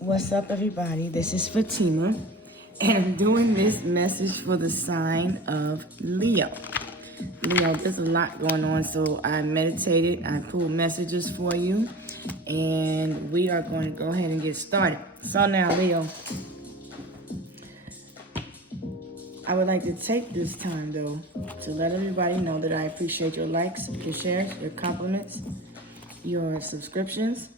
What's up, everybody? This is Fatima, and I'm doing this message for the sign of Leo. Leo, there's a lot going on, so I meditated, I pulled messages for you, and we are going to go ahead and get started. So now, Leo, I would like to take this time, though, to let everybody know that I appreciate your likes, your shares, your compliments, your subscriptions.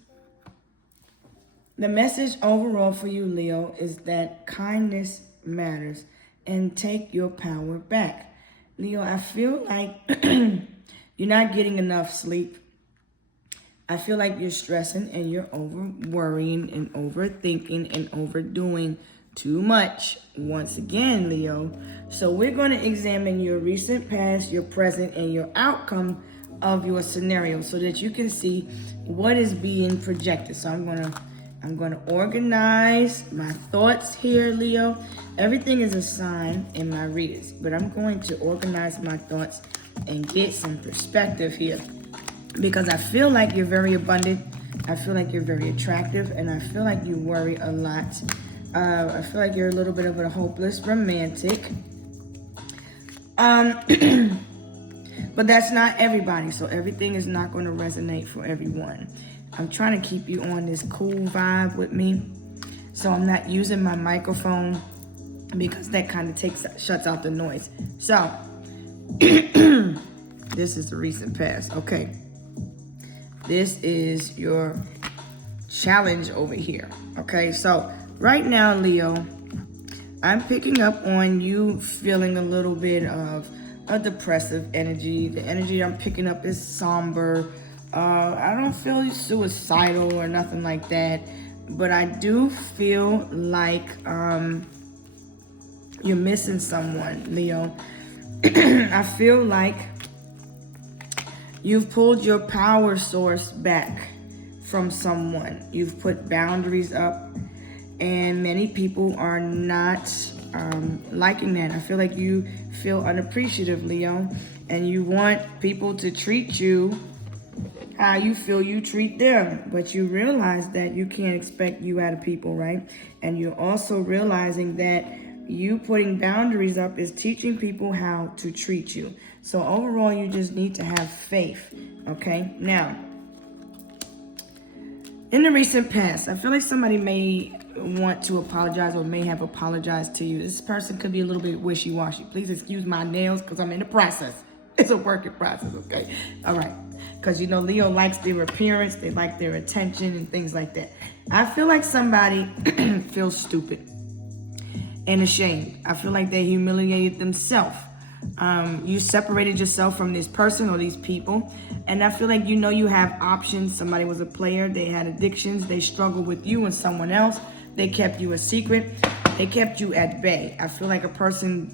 The message overall for you, Leo, is that kindness matters and take your power back. Leo, I feel like you're not getting enough sleep. I feel like you're stressing and you're over worrying and overthinking and overdoing too much once again, Leo. So we're going to examine your recent past, your present, and your outcome of your scenario so that you can see what is being projected. So I'm going to organize my thoughts here, Leo. Everything is a sign in my readers, but I'm going to organize my thoughts and get some perspective here because I feel like you're very abundant. I feel like you're very attractive, and I feel like you worry a lot. I feel like you're a little bit of a hopeless romantic. But that's not everybody, so everything is not going to resonate for everyone. I'm trying to keep you on this cool vibe with me, so I'm not using my microphone because that kind of shuts out the noise. So, this is the recent past. Okay, this is your challenge over here. Okay, so right now, Leo, I'm picking up on you feeling a little bit of a depressive energy. The energy I'm picking up is somber. I don't feel suicidal or nothing like that, but I do feel like you're missing someone, Leo. I feel like you've pulled your power source back from someone. You've put boundaries up, and many people are not liking that. I feel like you feel unappreciative, Leo, and you want people to treat you how you feel you treat them, but you realize that you can't expect you out of people, right? And you're also realizing that you putting boundaries up is teaching people how to treat you. So overall, you just need to have faith, okay? Now, in the recent past, I feel like somebody may want to apologize or may have apologized to you. This person could be a little bit wishy-washy. Please excuse my nails because I'm in the process. It's a work in process, okay? All right. Because, you know, Leo likes their appearance. They like their attention and things like that. I feel like somebody feels stupid and ashamed. I feel like they humiliated themselves. You separated yourself from this person or these people. And I feel like you know you have options. Somebody was a player. They had addictions. They struggled with you and someone else. They kept you a secret. They kept you at bay. I feel like a person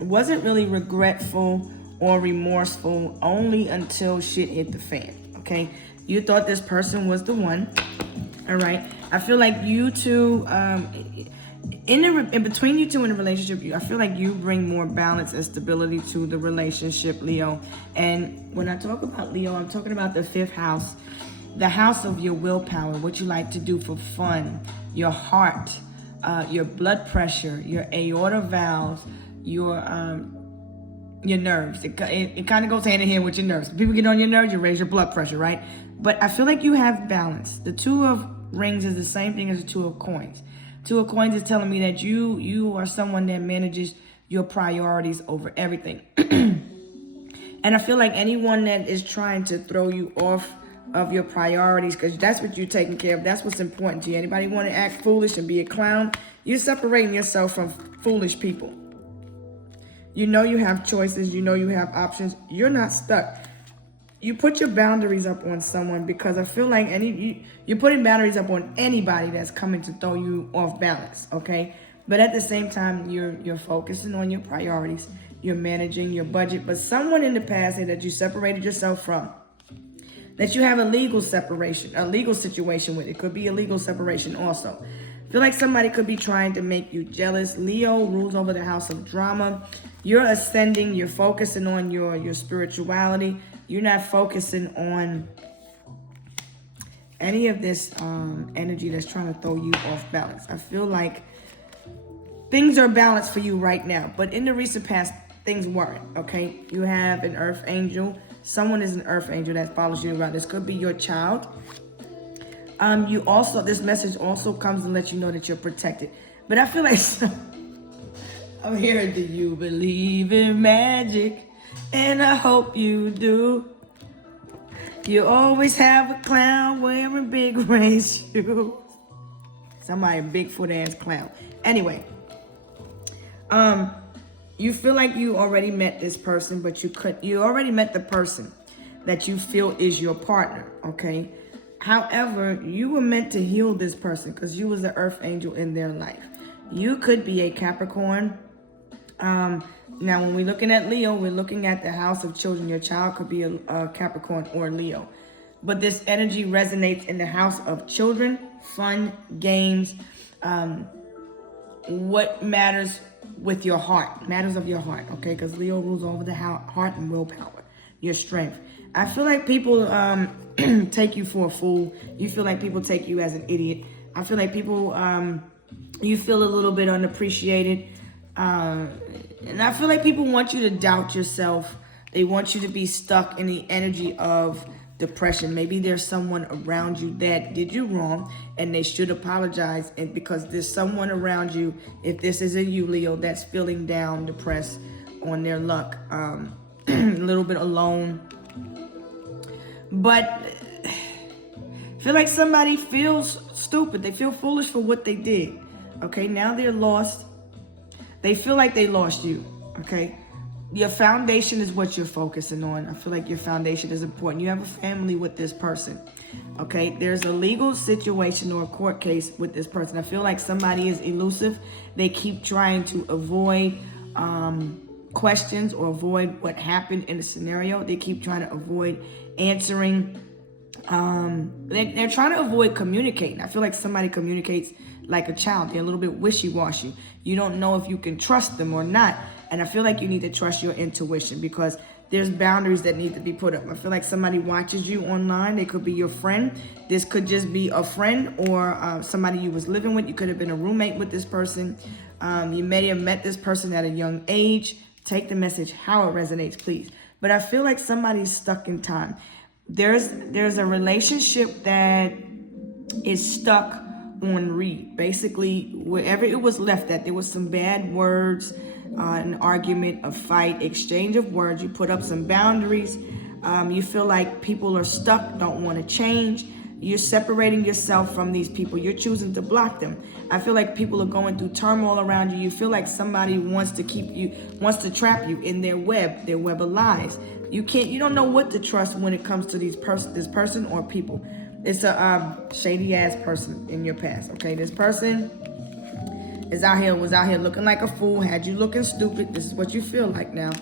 wasn't really regretful or remorseful only until shit hit the fan, okay? You thought this person was the one, all right? I feel like you two, in between you two in a relationship, I feel like you bring more balance and stability to the relationship, Leo. And when I talk about Leo, I'm talking about the fifth house, the house of your willpower, what you like to do for fun, your heart, your blood pressure, your aorta valves, your nerves. It kind of goes hand in hand with your nerves. People get on your nerves, you raise your blood pressure, right? But I feel like you have balance. The two of rings is the same thing as the two of coins. Two of coins is telling me that you are someone that manages your priorities over everything. And I feel like anyone that is trying to throw you off of your priorities, because that's what you're taking care of, that's what's important to you. Anybody want to act foolish and be a clown? You're separating yourself from foolish people. You know you have choices. You know you have options. You're not stuck. You put your boundaries up on someone because I feel like you're putting boundaries up on anybody that's coming to throw you off balance, okay? But at the same time, you're focusing on your priorities. You're managing your budget. But someone in the past that you separated yourself from, that you have a legal separation, a legal situation with. It could be a legal separation also. I feel like somebody could be trying to make you jealous. Leo rules over the house of drama. You're ascending. You're focusing on your spirituality. You're not focusing on any of this energy that's trying to throw you off balance. I feel like things are balanced for you right now, but in the recent past, things weren't, okay? You have an earth angel. Someone is an earth angel that follows you around. This could be your child. This message also comes to let you know that you're protected. But I feel like I'm hearing, do you believe in magic? And I hope you do. You always have a clown wearing big rain shoes. Somebody Bigfoot ass clown. Anyway, you feel like you already met this person, but you already met the person that you feel is your partner, okay? However, you were meant to heal this person because you was the earth angel in their life. You could be a Capricorn. Now, when we're looking at Leo, we're looking at the house of children. Your child could be a Capricorn or Leo. But this energy resonates in the house of children, fun, games, what matters with your heart, matters of your heart, okay? Because Leo rules over the heart and willpower, your strength. I feel like people take you for a fool. You feel like people take you as an idiot. I feel like people, you feel a little bit unappreciated. And I feel like people want you to doubt yourself. They want you to be stuck in the energy of depression. Maybe there's someone around you that did you wrong and they should apologize. And because there's someone around you, if this isn't you, Leo, that's feeling down, depressed, on their luck, a little bit alone. But I feel like somebody feels stupid. They feel foolish for what they did. Okay, now they're lost. They feel like they lost you, okay? Your foundation is what you're focusing on. I feel like your foundation is important. You have a family with this person, okay? There's a legal situation or a court case with this person. I feel like somebody is elusive. They keep trying to avoid questions or avoid what happened in the scenario. They keep trying to avoid answering. They're trying to avoid communicating. I feel like somebody communicates like a child. They're a little bit wishy-washy. You don't know if you can trust them or not. And I feel like you need to trust your intuition because there's boundaries that need to be put up. I feel like somebody watches you online. They could be your friend. This could just be a friend or somebody you was living with. You could have been a roommate with this person. You may have met this person at a young age. Take the message how it resonates, please. But I feel like somebody's stuck in time. There's a relationship that is stuck on read. Basically, wherever it was left at, there was some bad words, an argument, a fight, exchange of words. You put up some boundaries. You feel like people are stuck, don't want to change. You're separating yourself from these people. You're choosing to block them. I feel like people are going through turmoil around you. You feel like somebody wants to trap you in their web of lies. You don't know what to trust when it comes to this person or people. It's a shady ass person in your past, okay? This person was out here looking like a fool, had you looking stupid. This is what you feel like now.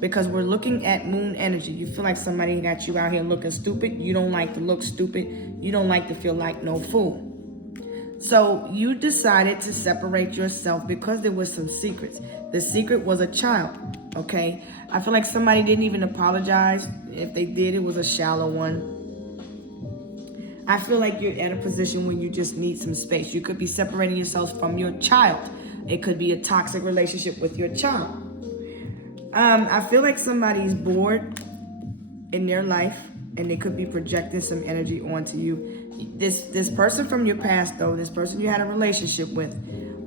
Because we're looking at moon energy. You feel like somebody got you out here looking stupid. You don't like to look stupid. You don't like to feel like no fool. So you decided to separate yourself because there was some secrets. The secret was a child, okay? I feel like somebody didn't even apologize. If they did, it was a shallow one. I feel like you're at a position where you just need some space. You could be separating yourself from your child. It could be a toxic relationship with your child. I feel like somebody's bored in their life and they could be projecting some energy onto you. This person from your past, though, this person you had a relationship with,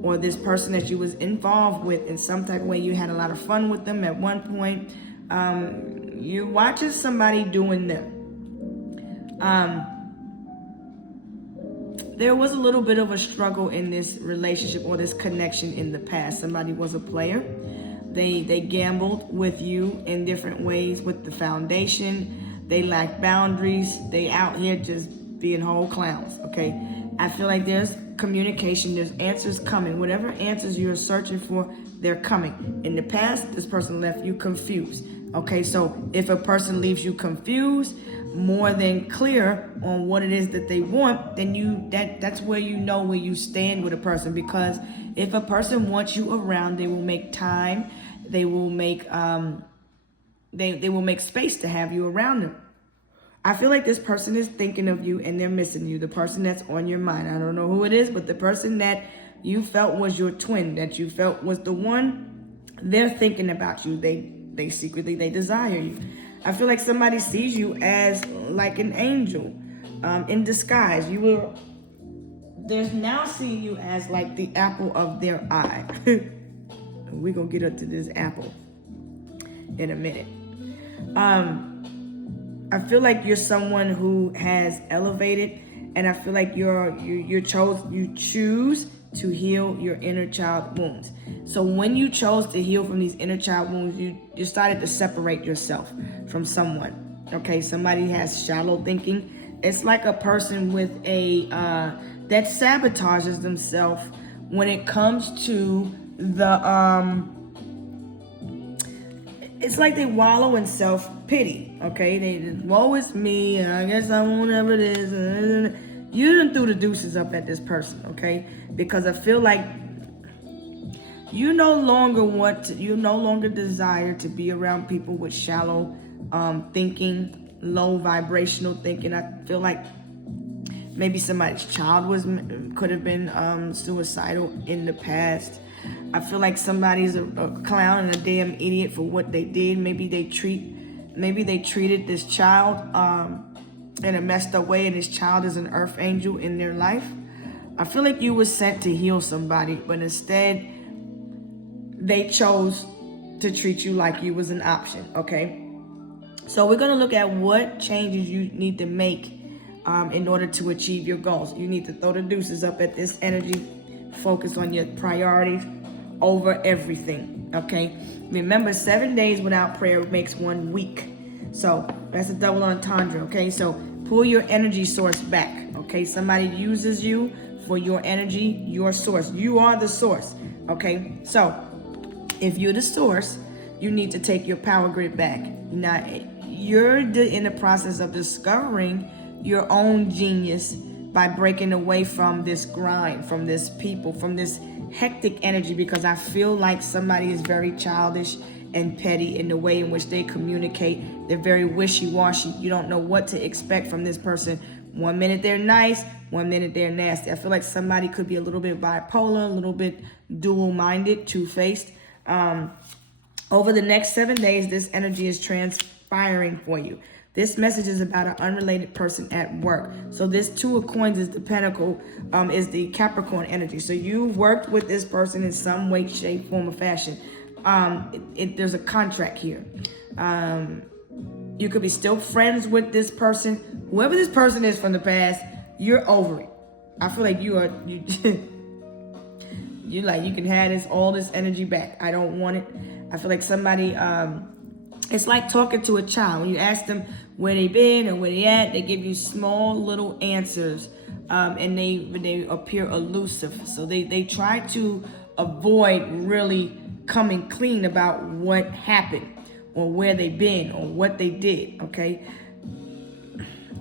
or this person that you was involved with in some type of way, you had a lot of fun with them at one point. You're watching somebody doing them. There was a little bit of a struggle in this relationship or this connection in the past. Somebody was a player. They gambled with you in different ways with the foundation. They lack boundaries. They out here just being whole clowns, okay? I feel like there's communication. There's answers coming. Whatever answers you're searching for, they're coming. In the past, this person left you confused, okay? So if a person leaves you confused, more than clear on what it is that they want, then that's where you know where you stand with a person. Because if a person wants you around, they will make time. They will make they will make space to have you around them. I feel like this person is thinking of you and they're missing you. The person that's on your mind. I don't know who it is, but the person that you felt was your twin, that you felt was the one, they're thinking about you. They secretly, they desire you. I feel like somebody sees you as like an angel in disguise. They're now seeing you as like the apple of their eye. We're going to get up to this apple in a minute. I feel like you're someone who has elevated, and I feel like you choose to heal your inner child wounds. So when you chose to heal from these inner child wounds, you started to separate yourself from someone. Okay, somebody has shallow thinking. It's like a person with that sabotages themselves when it comes to it's like they wallow in self-pity, okay? They just, woe is me, I guess I won't ever this. You done threw the deuces up at this person, okay? Because I feel like you no longer desire to be around people with shallow thinking, low vibrational thinking. I feel like maybe somebody's child could have been suicidal in the past. I feel like somebody's a clown and a damn idiot for what they did. Maybe they treated this child in a messed up way, and this child is an earth angel in their life. I feel like you were sent to heal somebody, but instead they chose to treat you like you was an option, okay? So we're gonna look at what changes you need to make in order to achieve your goals. You need to throw the deuces up at this energy. Focus on your priorities over everything, okay? Remember, 7 days without prayer makes 1 week. So that's a double entendre, okay? So pull your energy source back, okay? Somebody uses you for your energy, your source. You are the source, okay? So if you're the source, you need to take your power grid back. Now, you're in the process of discovering your own genius by breaking away from this grind, from this people, from this hectic energy, because I feel like somebody is very childish and petty in the way in which they communicate. They're very wishy-washy. You don't know what to expect from this person. 1 minute they're nice, 1 minute they're nasty. I feel like somebody could be a little bit bipolar, a little bit dual-minded, two-faced. Over the next 7 days, this energy is transpiring for you. This message is about an unrelated person at work. So this 2 of coins is the pentacle, is the Capricorn energy. So you worked with this person in some way, shape, form, or fashion. There's a contract here. You could be still friends with this person. Whoever this person is from the past, you're over it. I feel like you can have all this energy back. I don't want it. I feel like somebody, it's like talking to a child. When you ask them where they been or where they at, they give you small little answers, and they appear elusive. So they try to avoid really coming clean about what happened or where they've been or what they did, okay?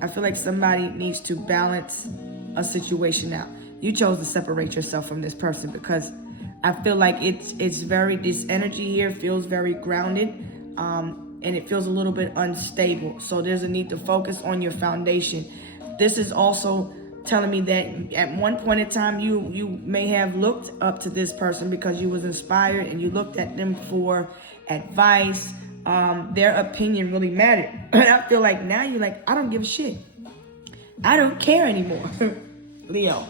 I feel like somebody needs to balance a situation out. You chose to separate yourself from this person because I feel like this energy here feels very grounded, and it feels a little bit unstable. So there's a need to focus on your foundation. This is also telling me that at one point in time, you may have looked up to this person because you was inspired and you looked at them for advice. Their opinion really mattered. And I feel like now you're like, I don't give a shit. I don't care anymore. Leo.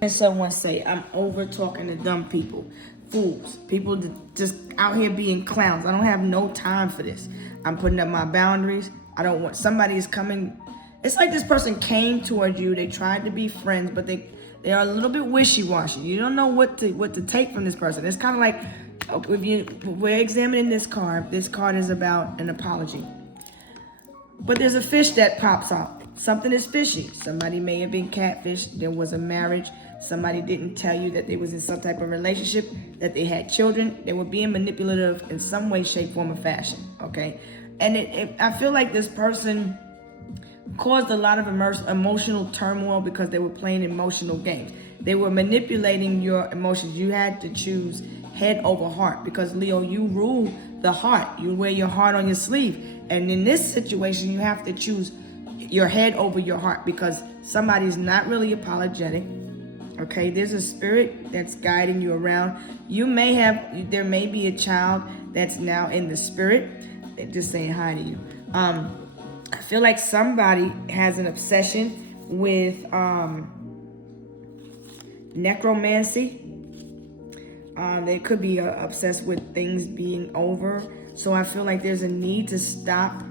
And someone say, I'm over talking to dumb people, fools, people just out here being clowns. I don't have no time for this. I'm putting up my boundaries. I don't want somebody is coming. It's like this person came towards you. They tried to be friends, but they are a little bit wishy-washy. You don't know what to take from this person. It's kind of like, we're examining this card. This card is about an apology. But there's a fish that pops out. Something is fishy. Somebody may have been catfished. There was a marriage. Somebody didn't tell you that they was in some type of relationship, that they had children. They were being manipulative in some way, shape, form, or fashion, okay? And I feel like this person caused a lot of emotional turmoil because they were playing emotional games. They were manipulating your emotions. You had to choose head over heart because, Leo, you rule the heart. You wear your heart on your sleeve. And in this situation, you have to choose your head over your heart, because somebody's not really apologetic. Okay, there's a spirit that's guiding you around. There may be a child that's now in the spirit. They're just saying hi to you. I feel like somebody has an obsession with necromancy. They could be obsessed with things being over. So I feel like there's a need to stop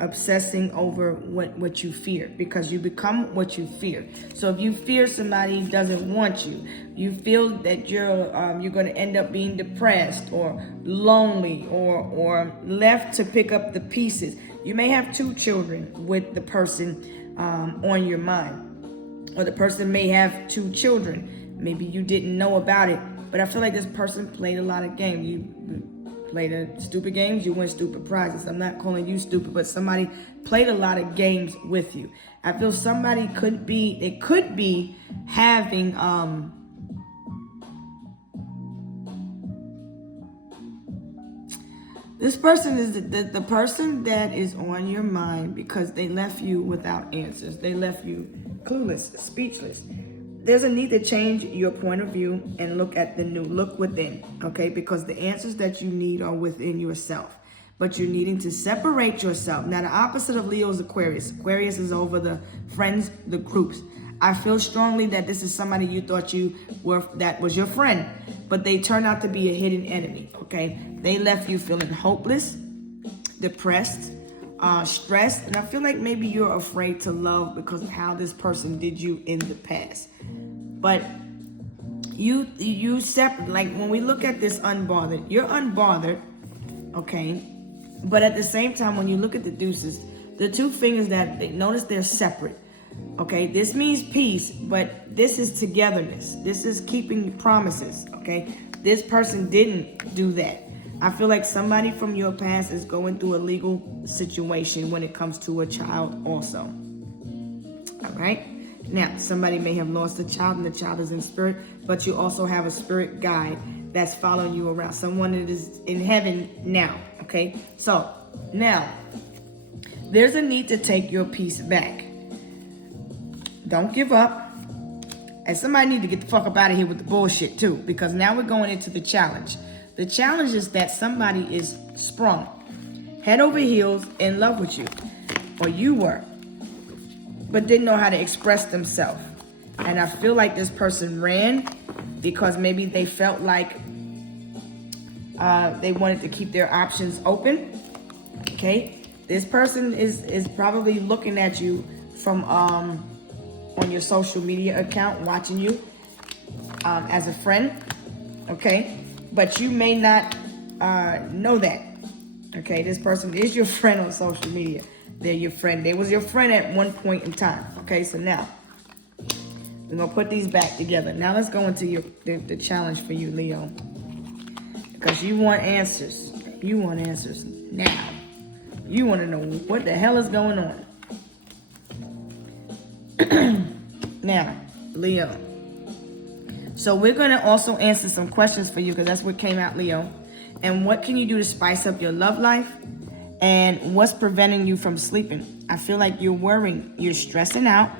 obsessing over what you fear, because you become what you fear. So if you fear somebody doesn't want you, you feel that you're going to end up being depressed or lonely or left to pick up the pieces. You may have 2 children with the person on your mind, or the person may have 2 children. Maybe you didn't know about it, but I feel like this person played a lot of games. You played stupid games, you win stupid prizes. I'm not calling you stupid, but somebody played a lot of games with you. I feel somebody could be having this person is the person that is on your mind, because they left you without answers. They left you clueless, speechless. There's a need to change your point of view and look at the new. Look within, okay? Because the answers that you need are within yourself. But you're needing to separate yourself. Now, the opposite of Leo is Aquarius. Aquarius is over the friends, the groups. I feel strongly that this is somebody you thought that was your friend, but they turned out to be a hidden enemy, okay? They left you feeling hopeless, depressed, stressed, and I feel like maybe you're afraid to love because of how this person did you in the past. But you separate, like when we look at this unbothered, you're unbothered, okay? But at the same time, when you look at the deuces, the 2 fingers notice they're separate, okay? This means peace, but this is togetherness. This is keeping promises, okay? This person didn't do that. I feel like somebody from your past is going through a legal situation when it comes to a child also. All right? Now, somebody may have lost a child and the child is in spirit, but you also have a spirit guide that's following you around. Someone that is in heaven now, okay? So, now, there's a need to take your peace back. Don't give up. And somebody need to get the fuck up out of here with the bullshit too, because now we're going into the challenge. The challenge is that somebody is sprung head over heels in love with you, or you were, but didn't know how to express themselves. And I feel like this person ran because maybe they felt like they wanted to keep their options open. Okay, this person is probably looking at you from on your social media account, watching you as a friend. Okay. But you may not know that, okay? This person is your friend on social media. They're your friend. They was your friend at one point in time, okay? So now, we're going to put these back together. Now let's go into the challenge for you, Leo. Because you want answers. You want answers now. You want to know what the hell is going on. Now, Leo. So we're going to also answer some questions for you, because that's what came out, Leo. And what can you do to spice up your love life? And what's preventing you from sleeping? I feel like you're worrying. You're stressing out.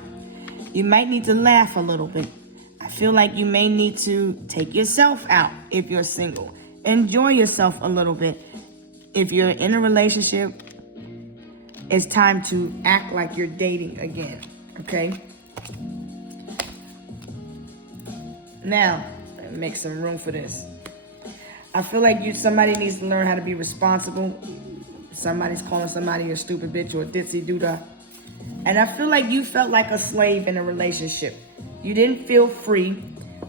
You might need to laugh a little bit. I feel like you may need to take yourself out if you're single. Enjoy yourself a little bit. If you're in a relationship, it's time to act like you're dating again, okay? Now, make some room for this. I feel like somebody needs to learn how to be responsible. Somebody's calling somebody a stupid bitch or a ditzy doodah. And I feel like you felt like a slave in a relationship. You didn't feel free.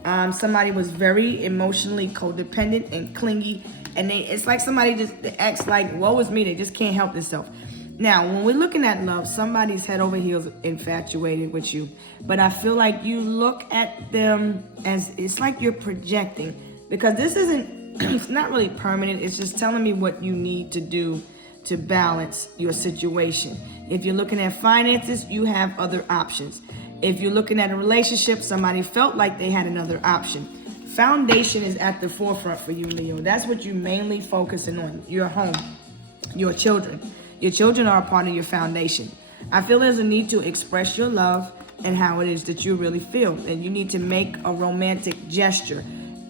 Somebody was very emotionally codependent and clingy. And it's like somebody just acts like, woe is me, they just can't help themselves. Now, when we're looking at love, somebody's head over heels infatuated with you. But I feel like you look at them as, it's like you're projecting. Because this isn't, it's not really permanent. It's just telling me what you need to do to balance your situation. If you're looking at finances, you have other options. If you're looking at a relationship, somebody felt like they had another option. Foundation is at the forefront for you, Leo. That's what you're mainly focusing on. Your home, your children. Your children are a part of your foundation. I feel there's a need to express your love and how it is that you really feel. And you need to make a romantic gesture.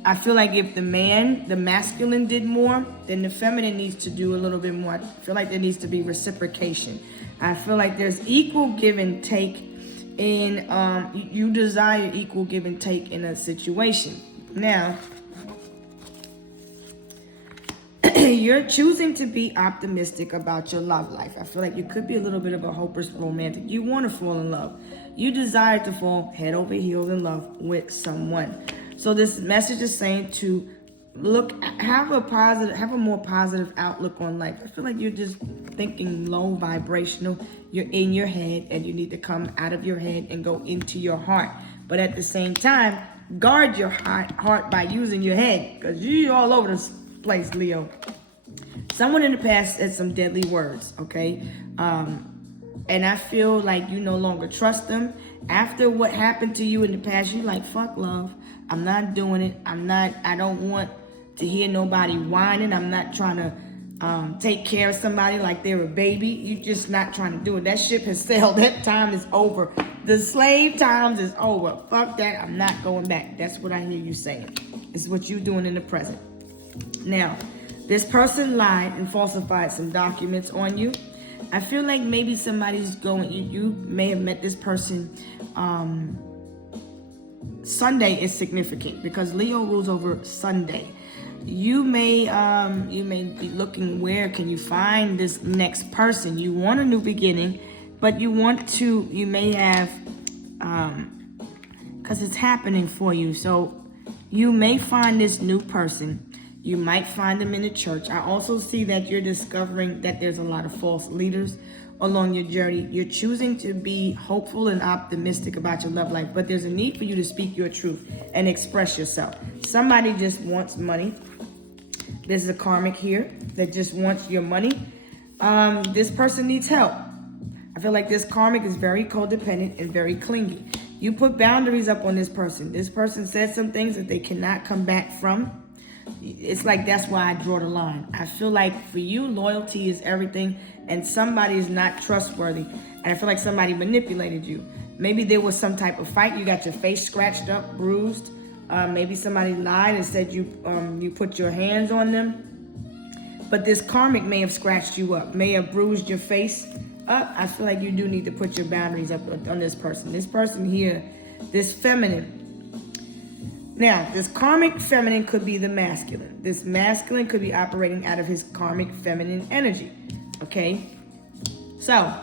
I feel like if the masculine did more, then the feminine needs to do a little bit more. I feel like there needs to be reciprocation. I feel like there's equal give and take in, you desire equal give and take in a situation. Now, you're choosing to be optimistic about your love life. I feel like you could be a little bit of a hopeless romantic. You want to fall in love. You desire to fall head over heels in love with someone. So this message is saying to have a more positive outlook on life. I feel like you're just thinking low vibrational. You're in your head, and you need to come out of your head and go into your heart. But at the same time, guard your heart by using your head, because you're all over this place, Leo. Someone in the past said some deadly words, okay? And I feel like you no longer trust them. After what happened to you in the past, you're like, fuck love. I'm not doing it. I don't want to hear nobody whining. I'm not trying to take care of somebody like they're a baby. You're just not trying to do it. That ship has sailed. That time is over. The slave times is over. Fuck that. I'm not going back. That's what I hear you saying. It's what you're doing in the present. Now, this person lied and falsified some documents on you. I feel like maybe somebody's going, you may have met this person. Sunday is significant because Leo rules over Sunday. You may be looking, where can you find this next person? You want a new beginning, but you may have, because it's happening for you. So you may find this new person. You might find them in the church. I also see that you're discovering that there's a lot of false leaders along your journey. You're choosing to be hopeful and optimistic about your love life, but there's a need for you to speak your truth and express yourself. Somebody just wants money. There's a karmic here that just wants your money. This person needs help. I feel like this karmic is very codependent and very clingy. You put boundaries up on this person. This person said some things that they cannot come back from. It's like, that's why I draw the line. I feel like for you, loyalty is everything, and somebody is not trustworthy. And I feel like somebody manipulated you. Maybe there was some type of fight. You got your face scratched up, bruised. Maybe somebody lied and said you put your hands on them. But this karmic may have scratched you up, may have bruised your face up. I feel like you do need to put your boundaries up on this person. This person here, this feminine. Now, this karmic feminine could be the masculine. This masculine could be operating out of his karmic feminine energy, okay? So,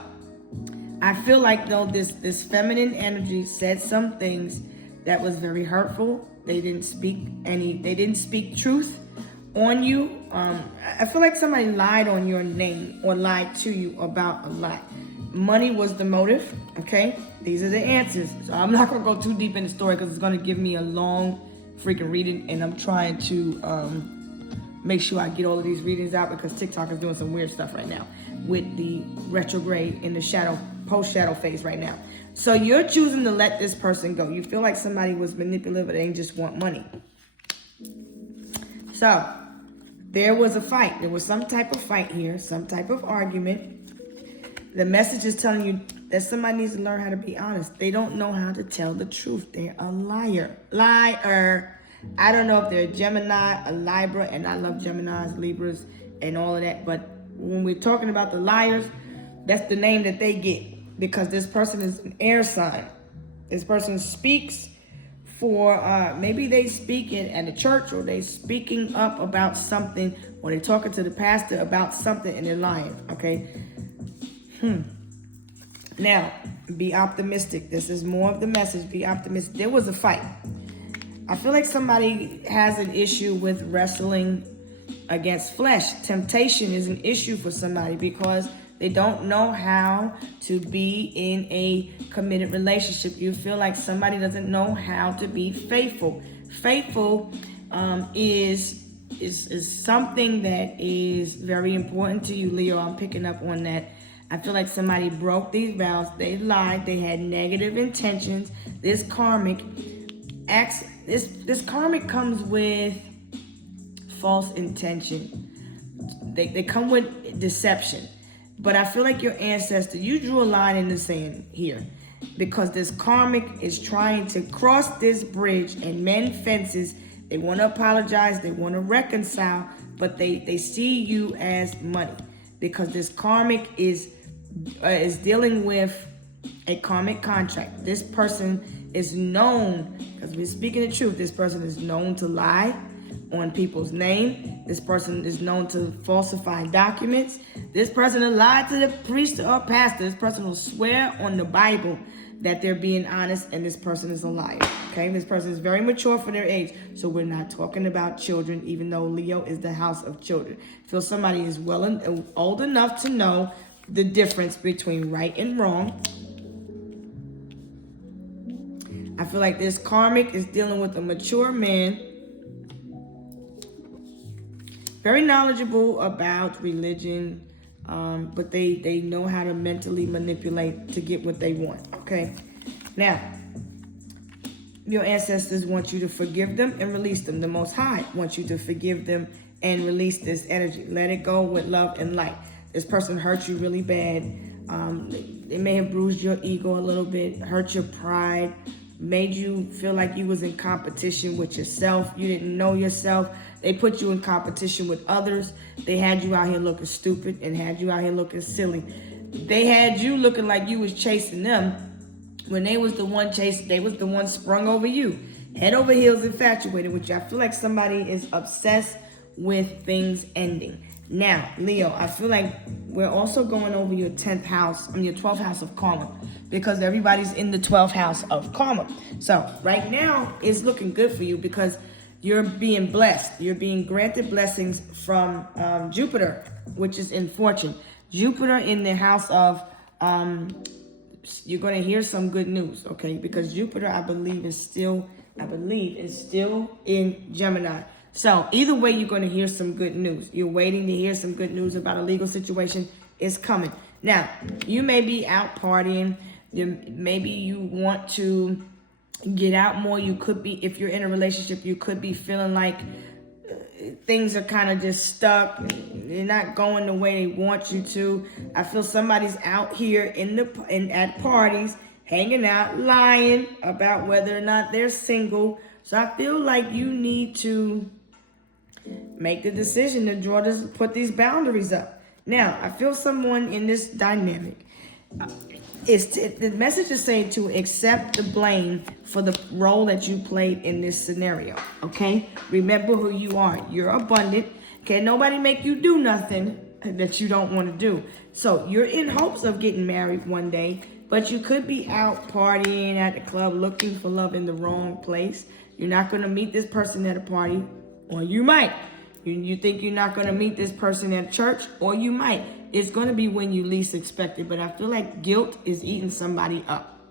I feel like, though, this feminine energy said some things that was very hurtful. They didn't speak truth on you. I feel like somebody lied on your name or lied to you about a lot. Money was the motive, okay? These are the answers. So I'm not going to go too deep in the story because it's going to give me a long freaking reading, and I'm trying to make sure I get all of these readings out because TikTok is doing some weird stuff right now with the retrograde in the shadow, post-shadow phase right now. So you're choosing to let this person go. You feel like somebody was manipulative, they just want money. So there was a fight. There was some type of fight here, some type of argument. The message is telling you that somebody needs to learn how to be honest. They don't know how to tell the truth. They're a liar. Liar. I don't know if they're a Gemini, a Libra, and I love Geminis, Libras, and all of that. But when we're talking about the liars, that's the name that they get because this person is an air sign. This person speaks for, maybe they speak at a church, or they speaking up about something, or they're talking to the pastor about something and they're lying, okay? Now, be optimistic. This is more of the message. Be optimistic. There was a fight. I feel like somebody has an issue with wrestling against flesh. Temptation is an issue for somebody because they don't know how to be in a committed relationship. You feel like somebody doesn't know how to be faithful. Faithful is something that is very important to you, Leo. I'm picking up on that. I feel like somebody broke these vows. They lied. They had negative intentions. This karmic acts. This karmic comes with false intention. They come with deception. But I feel like your ancestor, you drew a line in the sand here, because this karmic is trying to cross this bridge and mend fences. They want to apologize, they want to reconcile, but they see you as money, because this karmic is dealing with a karmic contract. This person is known, because we're speaking the truth, this person is known to lie on people's name. This person is known to falsify documents. This person will lie to the priest or pastor. This person will swear on the Bible that they're being honest, and this person is a liar. Okay, this person is very mature for their age, so we're not talking about children, even though Leo is the house of children. I feel somebody is old enough to know the difference between right and wrong. I feel like this karmic is dealing with a mature man, very knowledgeable about religion, but they know how to mentally manipulate to get what they want, okay? Now, your ancestors want you to forgive them and release them. The Most High wants you to forgive them and release this energy. Let it go with love and light. This person hurt you really bad. They may have bruised your ego a little bit, hurt your pride, made you feel like you was in competition with yourself. You didn't know yourself. They put you in competition with others. They had you out here looking stupid and had you out here looking silly. They had you looking like you was chasing them when they was the one chasing. They was the one sprung over you, head over heels infatuated with you. I feel like somebody is obsessed with things ending. Now, Leo, I feel like we're also going over your 10th house, your 12th house of karma, because everybody's in the 12th house of karma. So right now it's looking good for you, because you're being blessed. You're being granted blessings from Jupiter, which is in fortune. Jupiter in the house of, you're going to hear some good news, okay? Because Jupiter, I believe, is still in Gemini. So either way, you're going to hear some good news. You're waiting to hear some good news about a legal situation. It's coming. Now, you may be out partying. Maybe you want to get out more. You could be, if you're in a relationship, you could be feeling like things are kind of just stuck. They're not going the way they want you to. I feel somebody's out here at parties, hanging out, lying about whether or not they're single. So I feel like you need to make the decision to put these boundaries up. Now, I feel someone in this dynamic, the message is saying to accept the blame for the role that you played in this scenario, okay? Remember who you are. You're abundant. Can't nobody make you do nothing that you don't want to do. So you're in hopes of getting married one day, but you could be out partying at the club looking for love in the wrong place. You're not going to meet this person at a party, or you might. You think you're not going to meet this person at church, or you might. It's going to be when you least expect it. But I feel like guilt is eating somebody up,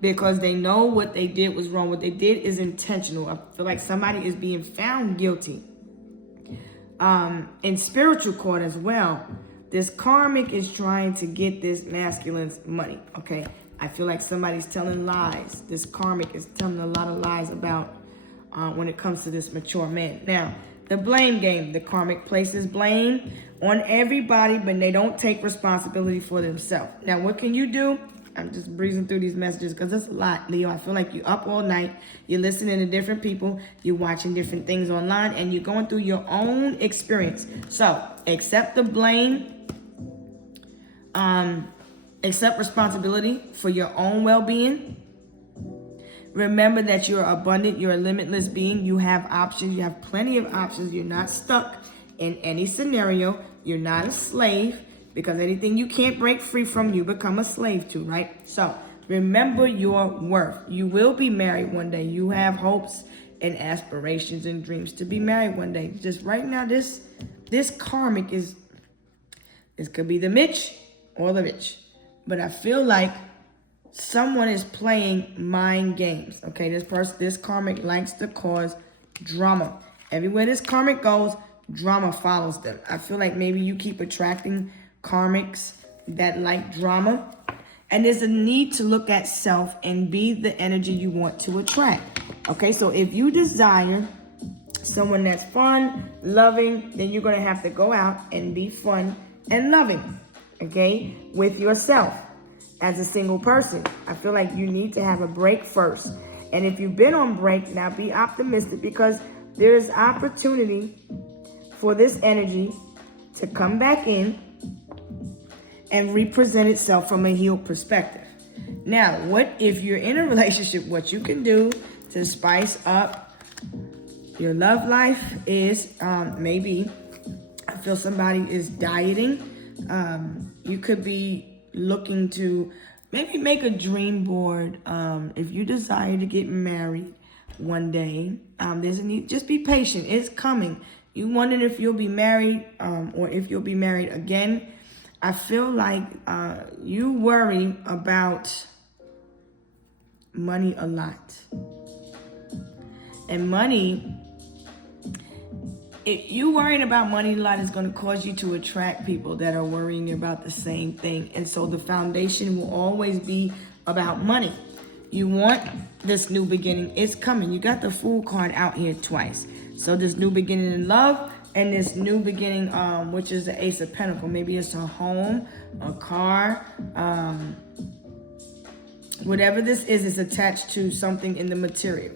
because they know what they did was wrong. What they did is intentional. I feel like somebody is being found guilty. In spiritual court as well, this karmic is trying to get this masculine's money, okay? I feel like somebody's telling lies. This karmic is telling a lot of lies about when it comes to this mature man. Now, the blame game. The karmic places blame on everybody, but they don't take responsibility for themselves. Now, what can you do? I'm just breezing through these messages because it's a lot, Leo. I feel like you're up all night. You're listening to different people. You're watching different things online, and you're going through your own experience. So, accept the blame. Accept responsibility for your own well-being. Remember that you're abundant. You're a limitless being. You have options. You have plenty of options. You're not stuck in any scenario. You're not a slave, because anything you can't break free from, you become a slave to, right? So remember your worth. You will be married one day. You have hopes and aspirations and dreams to be married one day. Just right now, this karmic this could be the Mitch or the Rich. But I feel like someone is playing mind games, okay? This karmic likes to cause drama. Everywhere this karmic goes, drama follows them. I feel like maybe you keep attracting karmics that like drama. And there's a need to look at self and be the energy you want to attract. Okay, so if you desire someone that's fun, loving, then you're going to have to go out and be fun and loving. okay, with yourself as a single person. I feel like you need to have a break first. And if you've been on break, now be optimistic, because there is opportunity for this energy to come back in and represent itself from a healed perspective. Now, what if you're in a relationship? What you can do to spice up your love life is maybe, I feel somebody is dieting. You could be looking to maybe make a dream board. If you desire to get married one day, there's a need. Just be patient. It's coming. You wondering if you'll be married or if you'll be married again. I feel like you worry about money a lot. And money, if you worrying about money a lot, is going to cause you to attract people that are worrying about the same thing. And so the foundation will always be about money. You want this new beginning. It's coming. You got the Fool card out here twice. So this new beginning in love and this new beginning, which is the Ace of Pentacles. Maybe it's a home, a car, whatever this is attached to something in the material.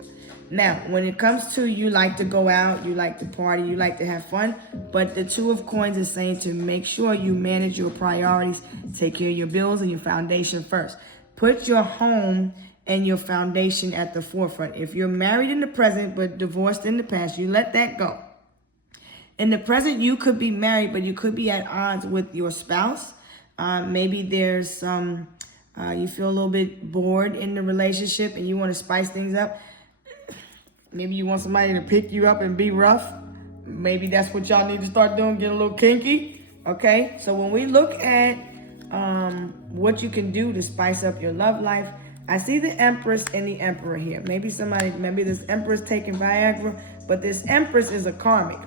Now, when it comes to, you like to go out, you like to party, you like to have fun, but the Two of Coins is saying to make sure you manage your priorities, take care of your bills and your foundation first. Put your home and your foundation at the forefront. If you're married in the present but divorced in the past, you let that go. In the present, you could be married, but you could be at odds with your spouse. Maybe there's some, you feel a little bit bored in the relationship and you want to spice things up. Maybe you want somebody to pick you up and be rough. Maybe that's what y'all need to start doing, get a little kinky. Okay, so when we look at what you can do to spice up your love life, I see the Empress and the Emperor here. Maybe this Empress taking Viagra, but this Empress is a karmic.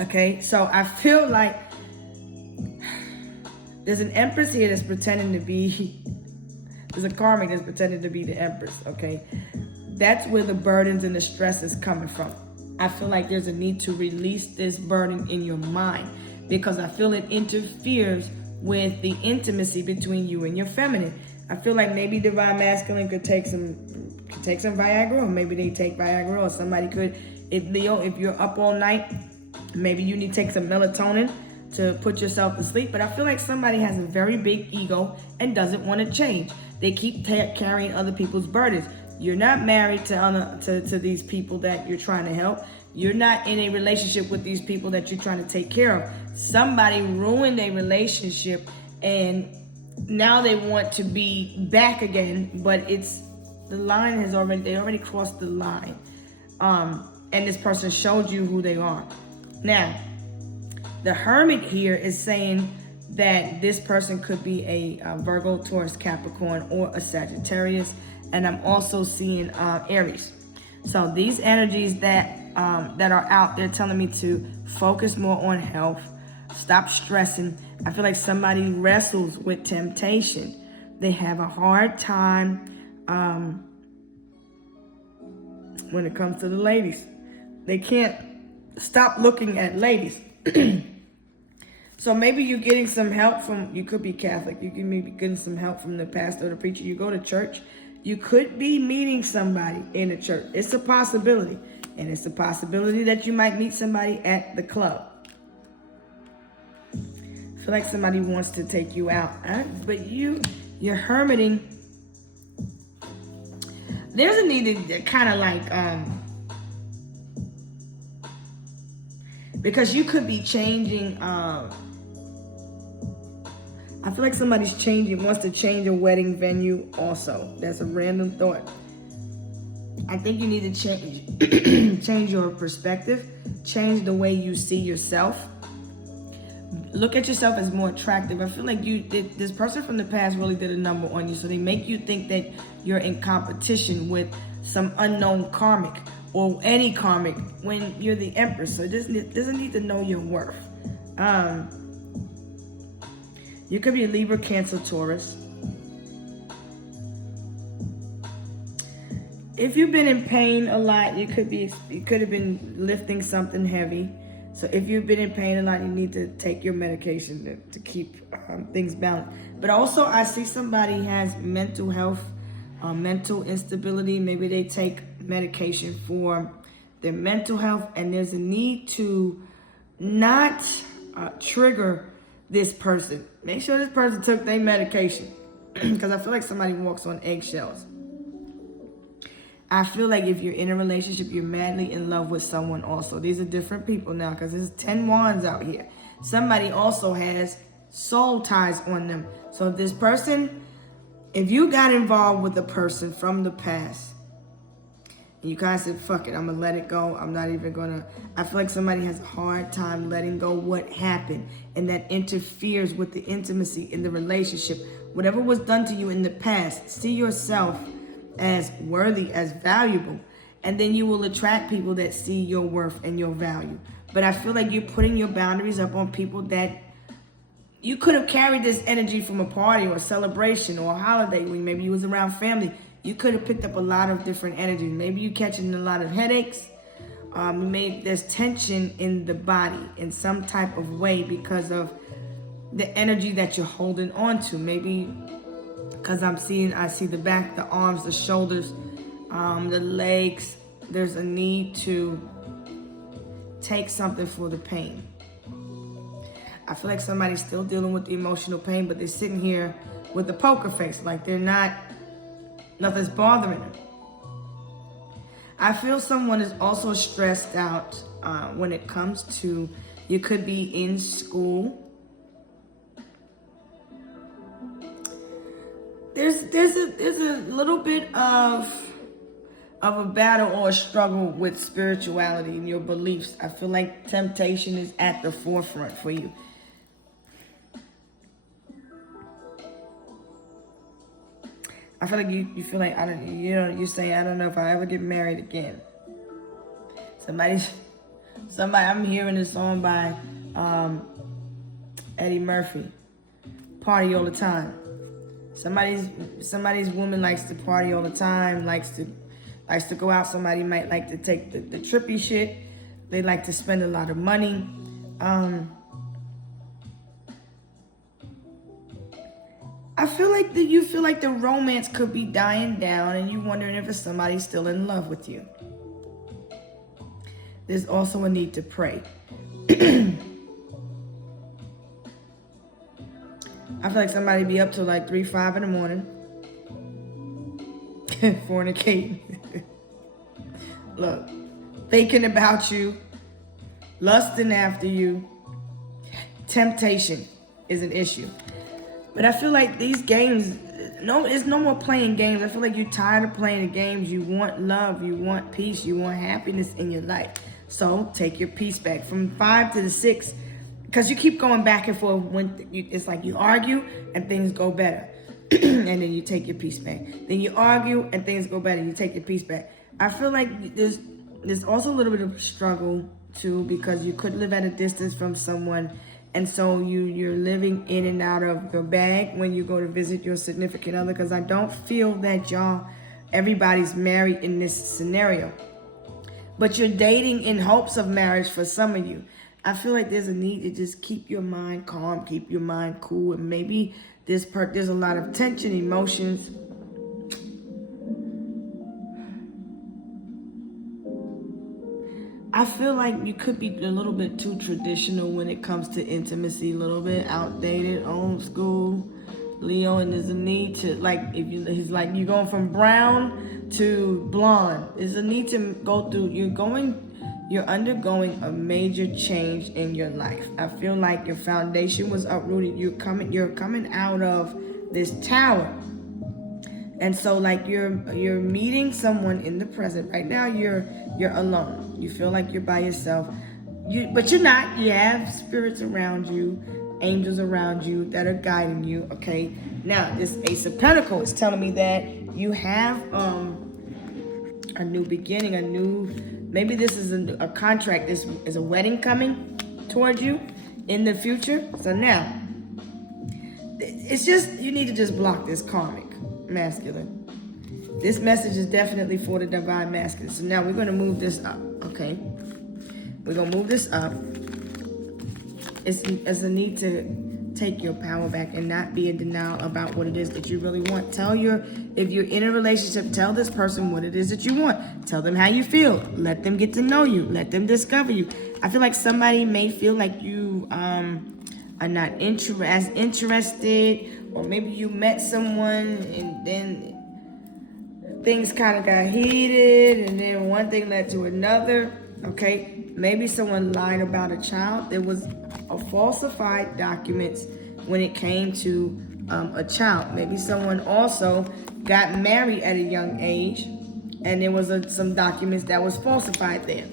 Okay, so I feel like there's an Empress here that's pretending to be, there's a karmic that's pretending to be the Empress, okay? That's where the burdens and the stress is coming from. I feel like there's a need to release this burden in your mind, because I feel it interferes with the intimacy between you and your feminine. I feel like maybe Divine Masculine could take some Viagra, or maybe they take Viagra, or somebody could, if Leo, if you're up all night, maybe you need to take some melatonin to put yourself to sleep. But I feel like somebody has a very big ego and doesn't want to change. They keep carrying other people's burdens. You're not married to these people that you're trying to help. You're not in a relationship with these people that you're trying to take care of. Somebody ruined a relationship and now they want to be back again, but they already crossed the line. And this person showed you who they are. Now, the Hermit here is saying that this person could be a Virgo, Taurus, Capricorn, or a Sagittarius. And I'm also seeing Aries. So these energies that are out there telling me to focus more on health, stop stressing. I feel like somebody wrestles with temptation. They have a hard time when it comes to the ladies. They can't stop looking at ladies. So maybe you're getting some help from, you could be Catholic, you can maybe getting some help from the pastor or the preacher. You go to church, you could be meeting somebody in a church. It's a possibility. And it's a possibility that you might meet somebody at the club. I feel like somebody wants to take you out, but you're hermiting. There's a need to kind of like, because you could be changing, I feel like somebody's wants to change a wedding venue also. That's a random thought. I think you need to change your perspective, change the way you see yourself. Look at yourself as more attractive. I feel like this person from the past really did a number on you. So they make you think that you're in competition with some unknown karmic or any karmic when you're the Empress. So it doesn't need to know your worth. You could be a Libra, Cancer, Taurus. If you've been in pain a lot, you could have been lifting something heavy. So if you've been in pain a lot, you need to take your medication to keep things balanced. But also I see somebody has mental health, mental instability. Maybe they take medication for their mental health, and there's a need to not trigger this person. Make sure this person took their medication because I feel like somebody walks on eggshells. I feel like if you're in a relationship, you're madly in love with someone also. These are different people now because there's 10 wands out here. Somebody also has soul ties on them. So if this person, if you got involved with a person from the past, and you guys said, fuck it, I'm going to let it go. I'm not even going to. I feel like somebody has a hard time letting go what happened, and that interferes with the intimacy in the relationship. Whatever was done to you in the past, see yourself as worthy, as valuable, and then you will attract people that see your worth and your value. But I feel like you're putting your boundaries up on people that you could have carried this energy from a party or a celebration or a holiday when maybe you was around family. You could have picked up a lot of different energies. Maybe you catching a lot of headaches. Maybe there's tension in the body in some type of way because of the energy that you're holding on to. Maybe because I see the back, the arms, the shoulders, the legs. There's a need to take something for the pain. I feel like somebody's still dealing with the emotional pain, but they're sitting here with a poker face, like nothing's bothering them. I feel someone is also stressed out when it comes to, you could be in school. There's a little bit of a battle or a struggle with spirituality and your beliefs. I feel like temptation is at the forefront for you. I feel like you feel like you say, I don't know if I ever get married again. Somebody I'm hearing a song by Eddie Murphy, Party All the Time. Somebody's woman likes to party all the time, likes to go out. Somebody might like to take the trippy shit. They like to spend a lot of money. I feel like you feel like the romance could be dying down and you wondering if it's somebody still in love with you. There's also a need to pray. I feel like somebody be up till like 3, 5 in the morning. Fornicating. Look, thinking about you, lusting after you. Temptation is an issue. But I feel like these games, it's no more playing games. I feel like you're tired of playing the games. You want love, you want peace, you want happiness in your life. So take your peace back from 5 to the 6, because you keep going back and forth. It's like you argue and things go better, and then you take your peace back. Then you argue and things go better. You take your peace back. I feel like there's also a little bit of struggle too, because you could live at a distance from someone. And so you're living in and out of your bag when you go to visit your significant other, because I don't feel that everybody's married in this scenario. But you're dating in hopes of marriage for some of you. I feel like there's a need to just keep your mind calm, keep your mind cool, and maybe there's a lot of tension, emotions. I feel like you could be a little bit too traditional when it comes to intimacy, a little bit outdated, old school, Leo, and there's a need to, like, he's like, you're going from brown to blonde. There's a need to go through, you're undergoing a major change in your life. I feel like your foundation was uprooted. You're coming out of this tower. And so like you're meeting someone in the present. Right now you're alone. You feel like you're by yourself. But you're not. You have spirits around you, angels around you that are guiding you. Okay. Now this Ace of Pentacles is telling me that you have a new beginning, maybe this is a contract. This is a wedding coming towards you in the future. So now it's just, you need to just block this karmic masculine. This message is definitely for the divine masculine. So now we're going to move this up, okay? We're going to move this up. It's a need to take your power back and not be in denial about what it is that you really want. If you're in a relationship, tell this person what it is that you want. Tell them how you feel. Let them get to know you. Let them discover you. I feel like somebody may feel like you are not as interested, or maybe you met someone and then things kind of got heated, and then one thing led to another. Okay, maybe someone lied about a child. There was a falsified documents when it came to a child. Maybe someone also got married at a young age, and there was some documents that was falsified there.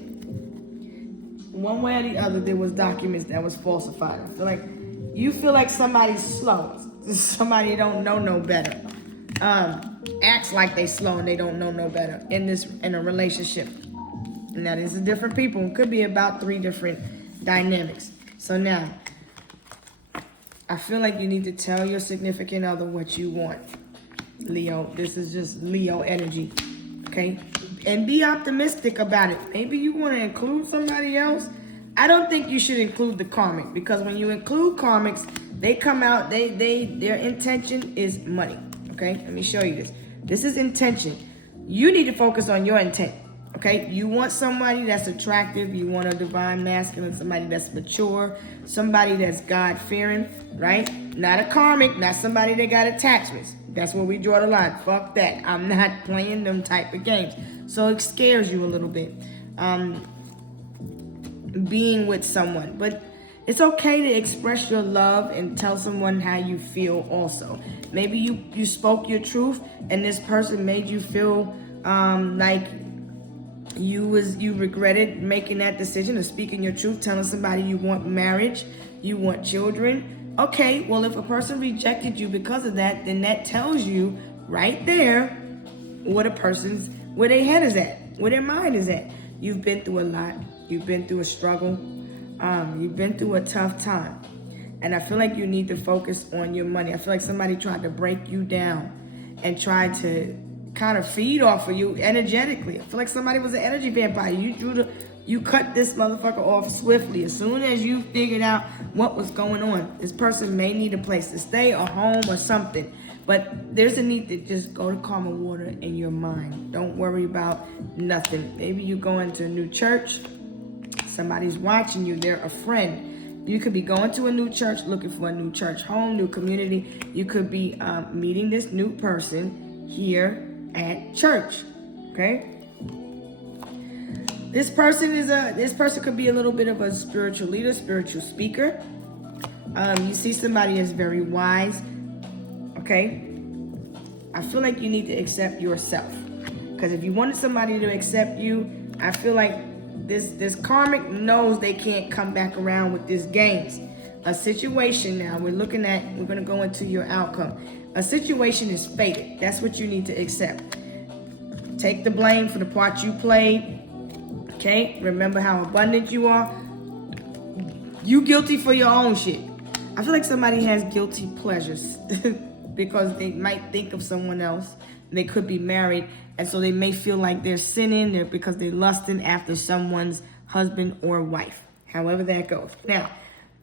One way or the other, there was documents that was falsified. I feel like you feel like somebody's slow. Somebody don't know no better. Acts like they slow and they don't know no better in a relationship. And that is a different people. It could be about 3 different dynamics. So now, I feel like you need to tell your significant other what you want. Leo, this is just Leo energy. Okay? And be optimistic about it. Maybe you want to include somebody else. I don't think you should include the karmic, because when you include karmics, they come out, their intention is money. Okay? Let me show you this. This is intention. You need to focus on your intent. Okay, you want somebody that's attractive. You want a divine masculine, somebody that's mature, somebody that's God-fearing, right? Not a karmic, not somebody that got attachments. That's where we draw the line. Fuck that. I'm not playing them type of games. So it scares you a little bit, being with someone. But it's okay to express your love and tell someone how you feel also. Maybe you spoke your truth and this person made you feel like you regretted making that decision of speaking your truth, telling somebody you want marriage, you want children. Okay, well, if a person rejected you because of that, then that tells you right there where their head is at, where their mind is at. You've been through a lot. You've been through a struggle. You've been through a tough time. And I feel like you need to focus on your money. I feel like somebody tried to break you down and tried to kind of feed off of you energetically. I feel like somebody was an energy vampire. You cut this motherfucker off swiftly. As soon as you figured out what was going on, this person may need a place to stay, a home, or something. But there's a need to just go to calmer water in your mind. Don't worry about nothing. Maybe you go into a new church. Somebody's watching you. They're a friend. You could be going to a new church, looking for a new church home, new community. You could be meeting this new person here at church. Okay? This person could be a little bit of a spiritual leader, spiritual speaker. You see somebody as very wise. Okay? I feel like you need to accept yourself. Because if you wanted somebody to accept you, I feel like this karmic knows they can't come back around with this games. A situation now, we're going to go into your outcome. A situation is fated. That's what you need to accept. Take the blame for the part you played. Okay? Remember how abundant you are. You guilty for your own shit. I feel like somebody has guilty pleasures because they might think of someone else. They could be married, and so they may feel like they're sinning because they're lusting after someone's husband or wife. However that goes. Now,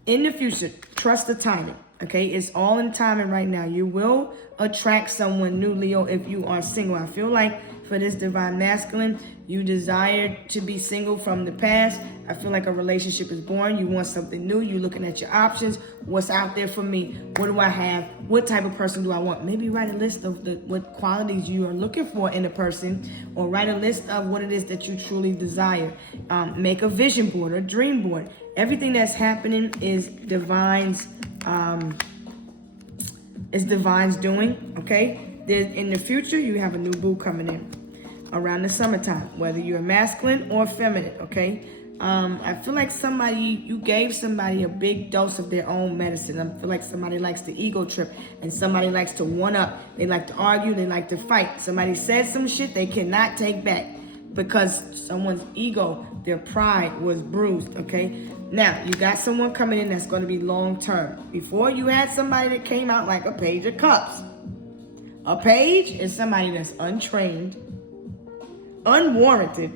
in the future, trust the timing. Okay, it's all in timing right now. You will attract someone new, Leo, if you are single. I feel like for this divine masculine, you desire to be single from the past. I feel like a relationship is born. You want something new. You're looking at your options. What's out there for me? What do I have? What type of person do I want? Maybe write a list of what qualities you are looking for in a person, or write a list of what it is that you truly desire. Make a vision board or dream board. Everything that's happening is divine's doing. Okay, in the future, you have a new boo coming in around the summertime, whether you're masculine or feminine. Okay, I feel like you gave somebody a big dose of their own medicine. I feel like somebody likes the ego trip, and somebody likes to one up. They like to argue. They like to fight. Somebody said some shit they cannot take back because someone's ego, their pride was bruised. Okay. Now, you got someone coming in that's going to be long-term. Before, you had somebody that came out like a page of cups. A page is somebody that's untrained, unwarranted.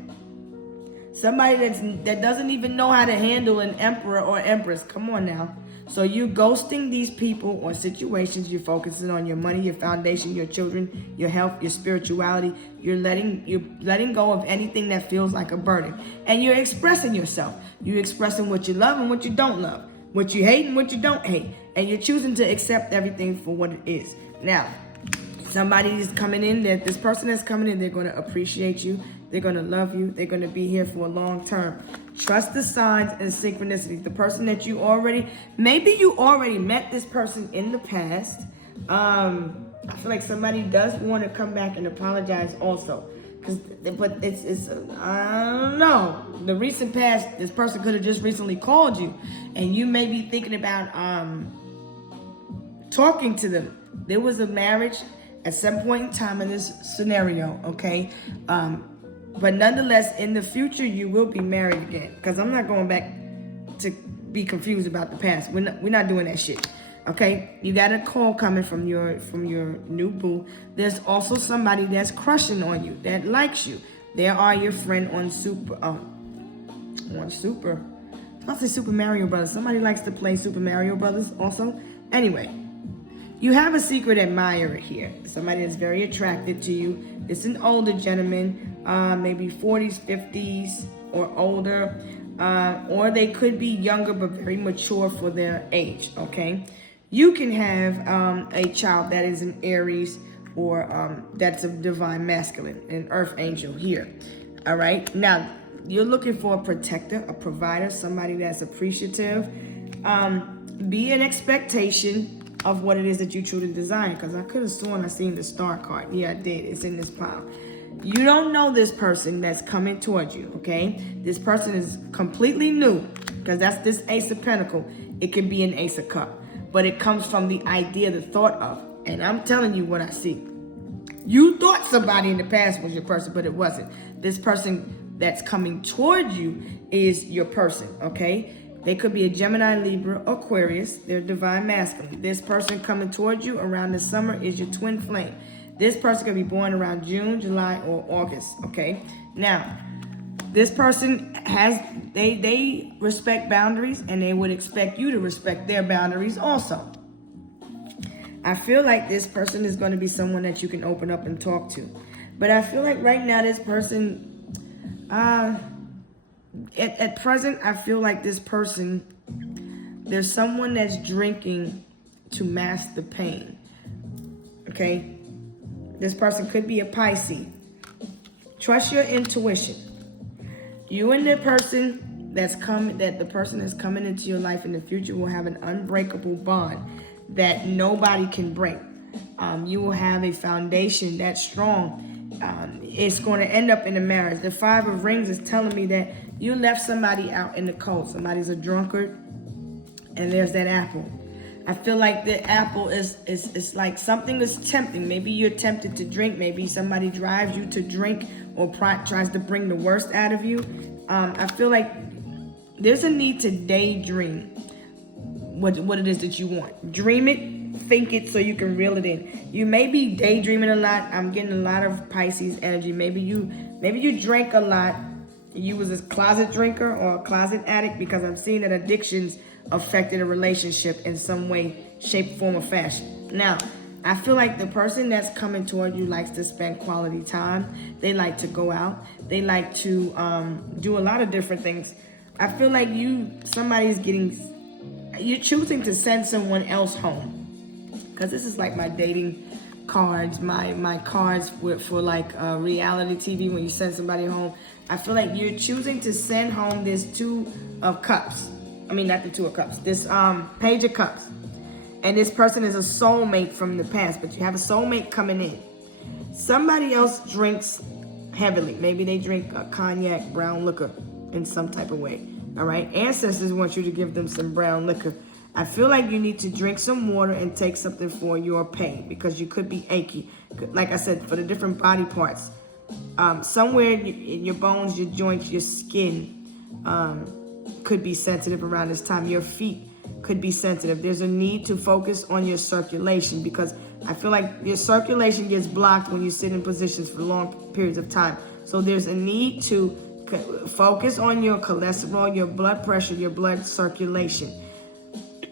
Somebody that doesn't even know how to handle an emperor or empress. Come on now. So you're ghosting these people or situations. You're focusing on your money, your foundation, your children, your health, your spirituality. You're letting go of anything that feels like a burden. And you're expressing yourself. You're expressing what you love and what you don't love, what you hate and what you don't hate. And you're choosing to accept everything for what it is. Now, somebody is coming in, this person that's coming in, they're going to appreciate you. They're going to love you. They're going to be here for a long term. Trust the signs and synchronicities. The person that maybe you already met this person in the past. I feel like somebody does want to come back and apologize also. But it's I don't know. The recent past, this person could have just recently called you. And you may be thinking about talking to them. There was a marriage at some point in time in this scenario, okay? But nonetheless, in the future, you will be married again. Because I'm not going back to be confused about the past. We're not doing that shit. Okay? You got a call coming from your new boo. There's also somebody that's crushing on you, that likes you. They are your friend on Super. I was about to say Super Mario Brothers. Somebody likes to play Super Mario Brothers also. Anyway. You have a secret admirer here. Somebody that's very attracted to you. It's an older gentleman, maybe 40s, 50s, or older. Or they could be younger but very mature for their age, okay? You can have a child that is an Aries or that's a divine masculine, an earth angel here, all right? Now, you're looking for a protector, a provider, somebody that's appreciative. Be an expectation of what it is that you truly desire, because I could have sworn I seen the star card. Yeah, I did. It's in this pile. You don't know this person that's coming towards you, okay? This person is completely new, because that's this Ace of Pentacles. It could be an Ace of Cups, but it comes from the idea, the thought of, and I'm telling you what I see. You thought somebody in the past was your person, but it wasn't. This person that's coming towards you is your person, okay? They could be a Gemini, Libra, Aquarius. They're divine masculine. This person coming towards you around the summer is your twin flame. This person could be born around June, July, or August, okay? Now, this person they respect boundaries, and they would expect you to respect their boundaries also. I feel like this person is going to be someone that you can open up and talk to. But I feel like right now this person, at present, I feel like this person, there's someone that's drinking to mask the pain, okay? This person could be a Pisces. Trust your intuition. You and the person the person that's coming into your life in the future will have an unbreakable bond that nobody can break. You will have a foundation that's strong. It's going to end up in a marriage. The Five of Rings is telling me that you left somebody out in the cold. Somebody's a drunkard, and there's that apple. I feel like the apple is like something is tempting. Maybe you're tempted to drink. Maybe somebody drives you to drink or tries to bring the worst out of you. I feel like there's a need to daydream what it is that you want. Dream it, think it, so you can reel it in. You may be daydreaming a lot. I'm getting a lot of Pisces energy. Maybe you drank a lot. You was a closet drinker or a closet addict, because I'm seeing that addictions affected a relationship in some way, shape, form, or fashion. Now, I feel like the person that's coming toward you likes to spend quality time. They like to go out. They like to do a lot of different things. I feel like you're choosing to send someone else home. Because this is like my dating cards, my cards for like reality TV when you send somebody home. I feel like you're choosing to send home this Two of Cups. I mean, not the Two of Cups. This Page of Cups. And this person is a soulmate from the past, but you have a soulmate coming in. Somebody else drinks heavily. Maybe they drink cognac, brown liquor in some type of way. All right? Ancestors want you to give them some brown liquor. I feel like you need to drink some water and take something for your pain, because you could be achy. Like I said, for the different body parts. Somewhere in your bones, your joints, your skin could be sensitive around this time. Your feet could be sensitive. There's a need to focus on your circulation, because I feel like your circulation gets blocked when you sit in positions for long periods of time. So there's a need to Focus on your cholesterol, your blood pressure, your blood circulation.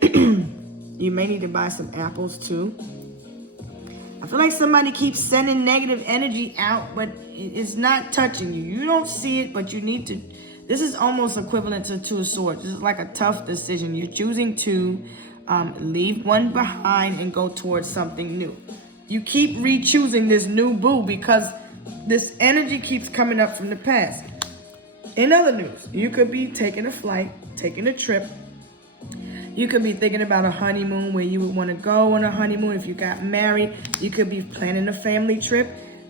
You may need to buy some apples too. I feel like somebody keeps sending negative energy out, but it's not touching you. You don't see it, but you need to. This is almost equivalent to Two of Swords. This is like a tough decision. You're choosing to leave one behind and go towards something new. You keep re-choosing this new boo because this energy keeps coming up from the past. In other news, you could be taking a flight, taking a trip. You could be thinking about a honeymoon, where you would want to go on a honeymoon. If you got married, you could be planning a family trip.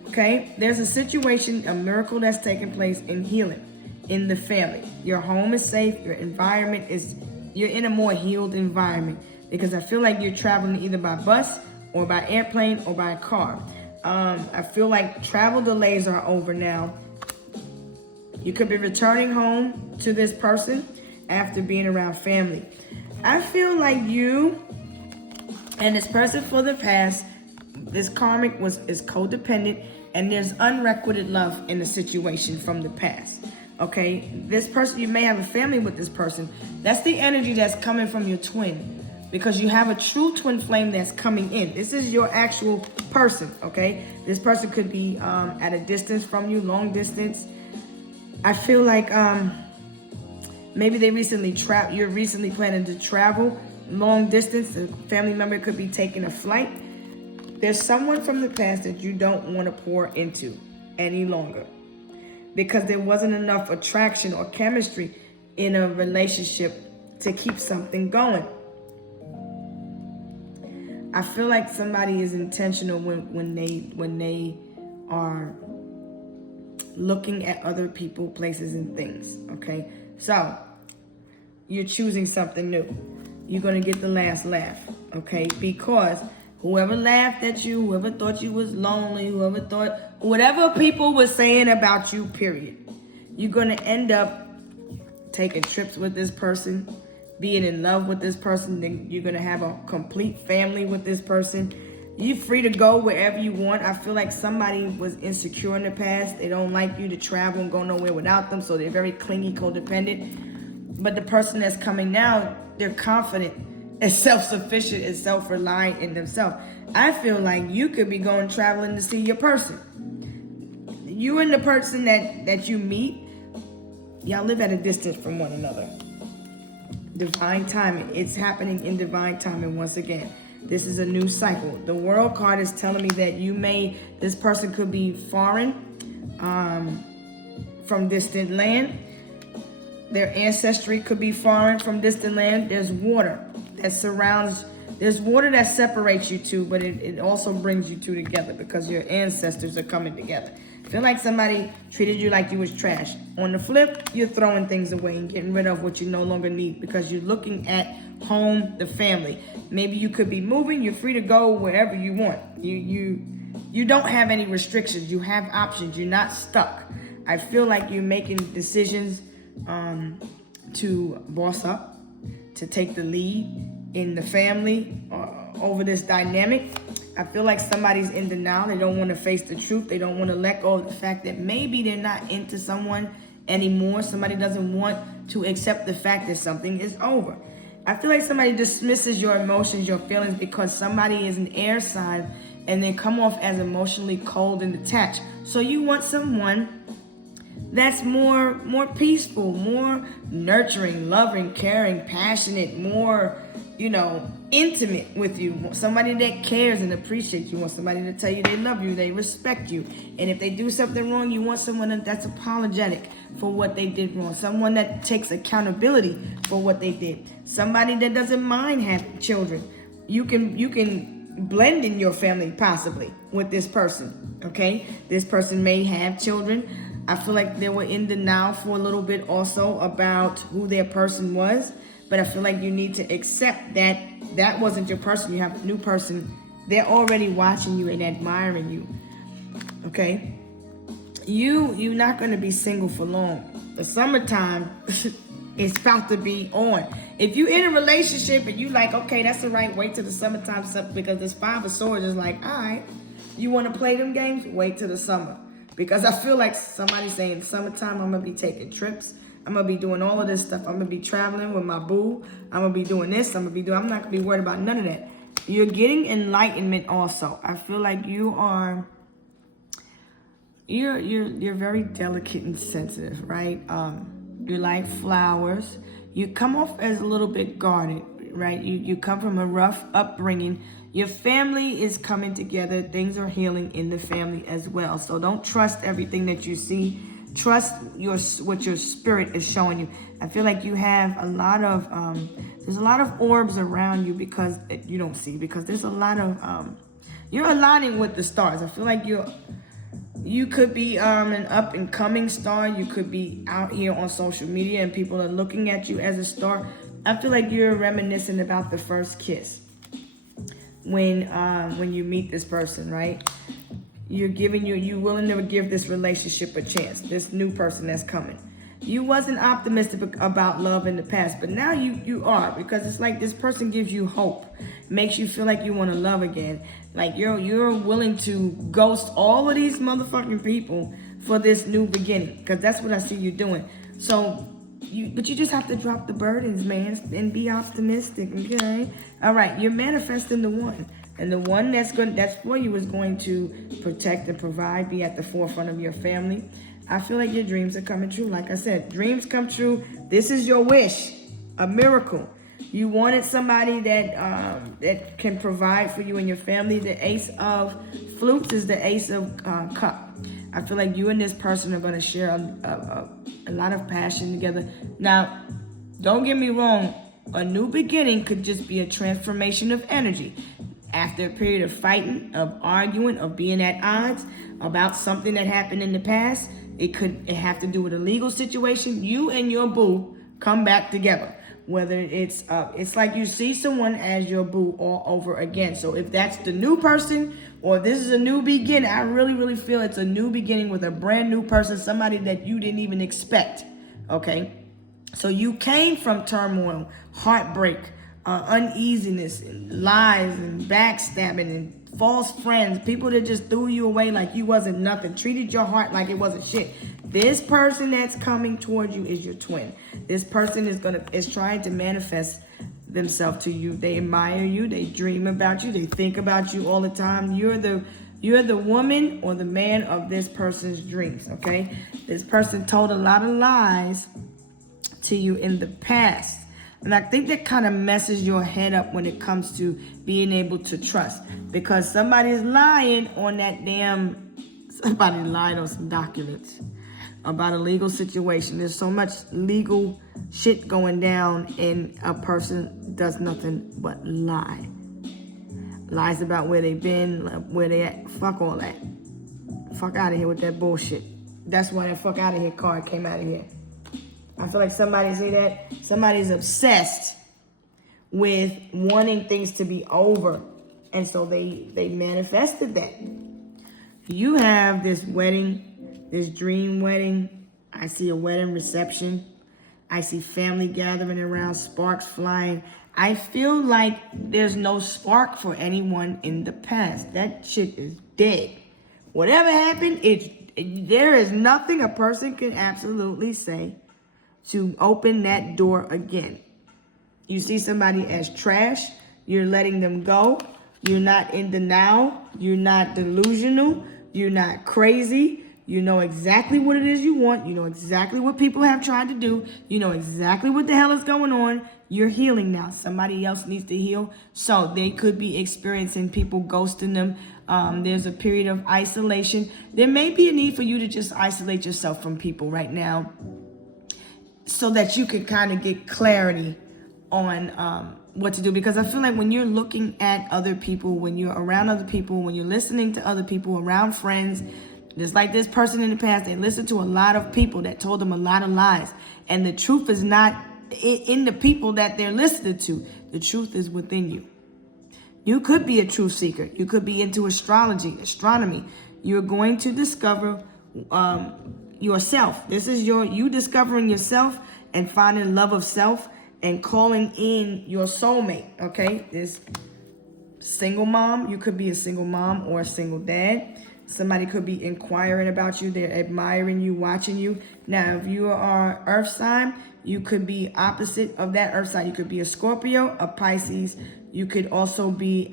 Okay, there's a situation, a miracle that's taking place in healing in the family. Your home is safe. Your environment is, you're in a more healed environment, because I feel like you're traveling either by bus or by airplane or by car. I feel like travel delays are over now. You could be returning home to this person after being around family. I feel like you and this person for the past, this karmic is codependent, and there's unrequited love in the situation from the past. Okay, this person, you may have a family with this person. That's the energy that's coming from your twin, because you have a true twin flame that's coming in. This is your actual person. Okay, this person could be at a distance from you, long distance. I feel like maybe they recently you're recently planning to travel long distance. A family member could be taking a flight. There's someone from the past that you don't want to pour into any longer, because there wasn't enough attraction or chemistry in a relationship to keep something going. I feel like somebody is intentional when they are looking at other people, places, and things. Okay, so you're choosing something new. You're gonna get the last laugh. Okay, because whoever laughed at you, whoever thought you was lonely, whoever thought whatever people were saying about you, period, you're gonna end up taking trips with this person, being in love with this person. Then you're gonna have a complete family with this person. You're free to go wherever you want. I feel like somebody was insecure in the past. They don't like you to travel and go nowhere without them, so they're very clingy, codependent. But the person that's coming now, they're confident and self-sufficient and self-reliant in themselves. I feel like you could be going traveling to see your person. You and the person that you meet, y'all live at a distance from one another. Divine timing. It's happening in divine timing once again. This is a new cycle. The World card is telling me that this person could be foreign, from distant land. Their ancestry could be foreign from distant land. There's water that separates you two, but it also brings you two together because your ancestors are coming together. I feel like somebody treated you like you was trash. On the flip, you're throwing things away and getting rid of what you no longer need because you're looking at home, the family. Maybe you could be moving. You're free to go wherever you want. You don't have any restrictions. You have options. You're not stuck. I feel like you're making decisions to boss up, to take the lead in the family over this dynamic. I feel like somebody's in denial. They don't want to face the truth. They don't want to let go of the fact that maybe they're not into someone anymore. Somebody doesn't want to accept the fact that something is over. I feel like somebody dismisses your emotions, your feelings, because somebody is an air sign and they come off as emotionally cold and detached. So you want someone that's more peaceful, more nurturing, loving, caring, passionate, more, intimate with you. Somebody that cares and appreciates you. Want somebody to tell you they love you, they respect you. And if they do something wrong, you want someone that's apologetic for what they did wrong. Someone that takes accountability for what they did. Somebody that doesn't mind having children. You can blend in your family possibly with this person, okay? This person may have children. I feel like they were in denial for a little bit also about who their person was. But I feel like you need to accept that that wasn't your person. You have a new person. They're already watching you and admiring you. Okay? You're not going to be single for long. The summertime is about to be on. If you're in a relationship and you like, okay, that's the right, wait till the summertime, because this 5 of Swords is like, all right, you want to play them games? Wait till the summer. Because I feel like somebody's saying summertime, I'm going to be taking trips. I'm going to be doing all of this stuff. I'm going to be traveling with my boo. I'm going to be doing this. I'm not going to be worried about none of that. You're getting enlightenment also. I feel like you're very delicate and sensitive, right? You like flowers. You come off as a little bit guarded, right? You come from a rough upbringing. Your family is coming together. Things are healing in the family as well. So don't trust everything that you see. Trust what your spirit is showing you. I feel like you have a lot of there's a lot of orbs around you because you don't see, because there's a lot of you're aligning with the stars. I feel like you could be an up and coming star. You could be out here on social media and people are looking at you as a star. I feel like you're reminiscent about the first kiss when you meet this person, right? You're willing to give this relationship a chance, this new person that's coming. You wasn't optimistic about love in the past, but now you are, because it's like this person gives you hope, makes you feel like you want to love again. Like you're willing to ghost all of these motherfucking people for this new beginning, because that's what I see you doing. So but you just have to drop the burdens, man, and be optimistic, okay? All right, you're manifesting the one. And the one that's for you is going to protect and provide, be at the forefront of your family. I feel like your dreams are coming true. Like I said, dreams come true. This is your wish, a miracle. You wanted somebody that can provide for you and your family. The Ace of Flutes is the Ace of Cup. I feel like you and this person are going to share a lot of passion together. Now, don't get me wrong. A new beginning could just be a transformation of energy. After a period of fighting, of arguing, of being at odds about something that happened in the past, it have to do with a legal situation. You and your boo come back together. Whether it's like you see someone as your boo all over again. So if that's the new person or this is a new beginning, I really, really feel it's a new beginning with a brand new person, somebody that you didn't even expect, okay? So you came from turmoil, heartbreak, uneasiness, and lies, and backstabbing, and false friends, people that just threw you away like you wasn't nothing, treated your heart like it wasn't shit. This person that's coming towards you is your twin. This person is trying to manifest themselves to you. They admire you, they dream about you, they think about you all the time. You're the woman or the man of this person's dreams, okay? This person told a lot of lies to you in the past. And I think that kind of messes your head up when it comes to being able to trust. Because somebody's lying on somebody lied on some documents about a legal situation. There's so much legal shit going down and a person does nothing but lie. Lies about where they've been, where they at. Fuck all that. Fuck out of here with that bullshit. That's why that fuck out of here card came out of here. I feel like somebody's obsessed with wanting things to be over. And so they manifested that. You have this wedding, this dream wedding. I see a wedding reception. I see family gathering around, sparks flying. I feel like there's no spark for anyone in the past. That shit is dead. Whatever happened, there is nothing a person can absolutely say to open that door again. You see somebody as trash, you're letting them go. You're not in denial. You're not delusional. You're not crazy. You know exactly what it is you want. You know exactly what people have tried to do. You know exactly what the hell is going on. You're healing now. Somebody else needs to heal. So they could be experiencing people ghosting them. There's a period of isolation. There may be a need for you to just isolate yourself from people right now, so that you can kind of get clarity on what to do. Because I feel like when you're looking at other people, when you're around other people, when you're listening to other people, around friends, just like this person in the past, they listened to a lot of people that told them a lot of lies. And the truth is not in the people that they're listening to. The truth is within you. You could be a truth seeker. You could be into astrology, astronomy. You're going to discover yourself. This is you discovering yourself and finding love of self and calling in your soulmate, okay? This single mom, you could be a single mom or a single dad. Somebody could be inquiring about you. They're admiring you, watching you. Now, if you are earth sign, you could be opposite of that earth sign. You could be a Scorpio, a Pisces. You could also be,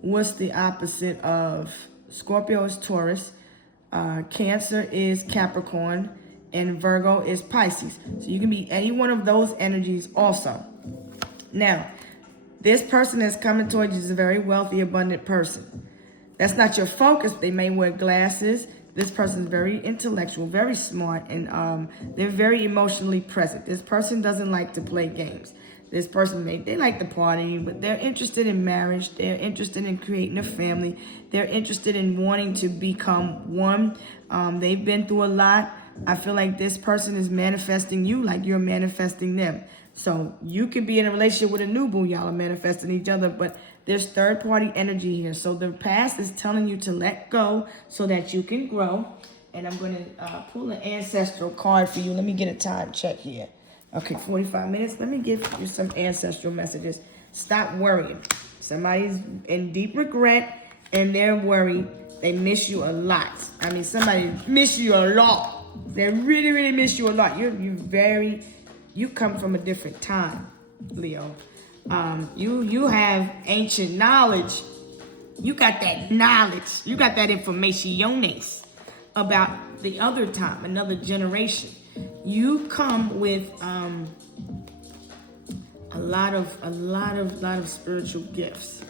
what's the opposite of Scorpio is Taurus. Cancer is Capricorn. And Virgo is Pisces. So you can be any one of those energies also. Now, this person that's coming towards you is a very wealthy, abundant person. That's not your focus. They may wear glasses. This person is very intellectual, very smart, and they're very emotionally present. This person doesn't like to play games. This person, they like to party, but they're interested in marriage. They're interested in creating a family. They're interested in wanting to become one. They've been through a lot. I feel like this person is manifesting you like you're manifesting them. So you could be in a relationship with a new boo. Y'all are manifesting each other, but there's third-party energy here. So the past is telling you to let go so that you can grow. And I'm going to pull an ancestral card for you. Let me get a time check here. Okay, 45 minutes. Let me give you some ancestral messages. Stop worrying. Somebody's in deep regret and they're worried. They miss you a lot. I mean, somebody miss you a lot. They really, really miss you a lot. You come from a different time, Leo. You have ancient knowledge. You got that knowledge. You got that informationes about the other time, another generation. You come with a lot of spiritual gifts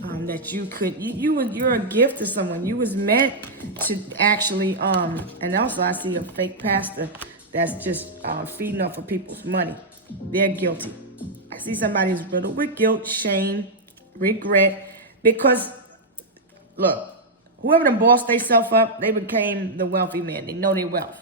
that you could. You're a gift to someone. You was meant to actually and also I see a fake pastor that's just feeding off of people's money. They're guilty. I see somebody's riddled with guilt, shame, regret, because look, whoever done bossed themselves up, they became the wealthy man. They know their wealth.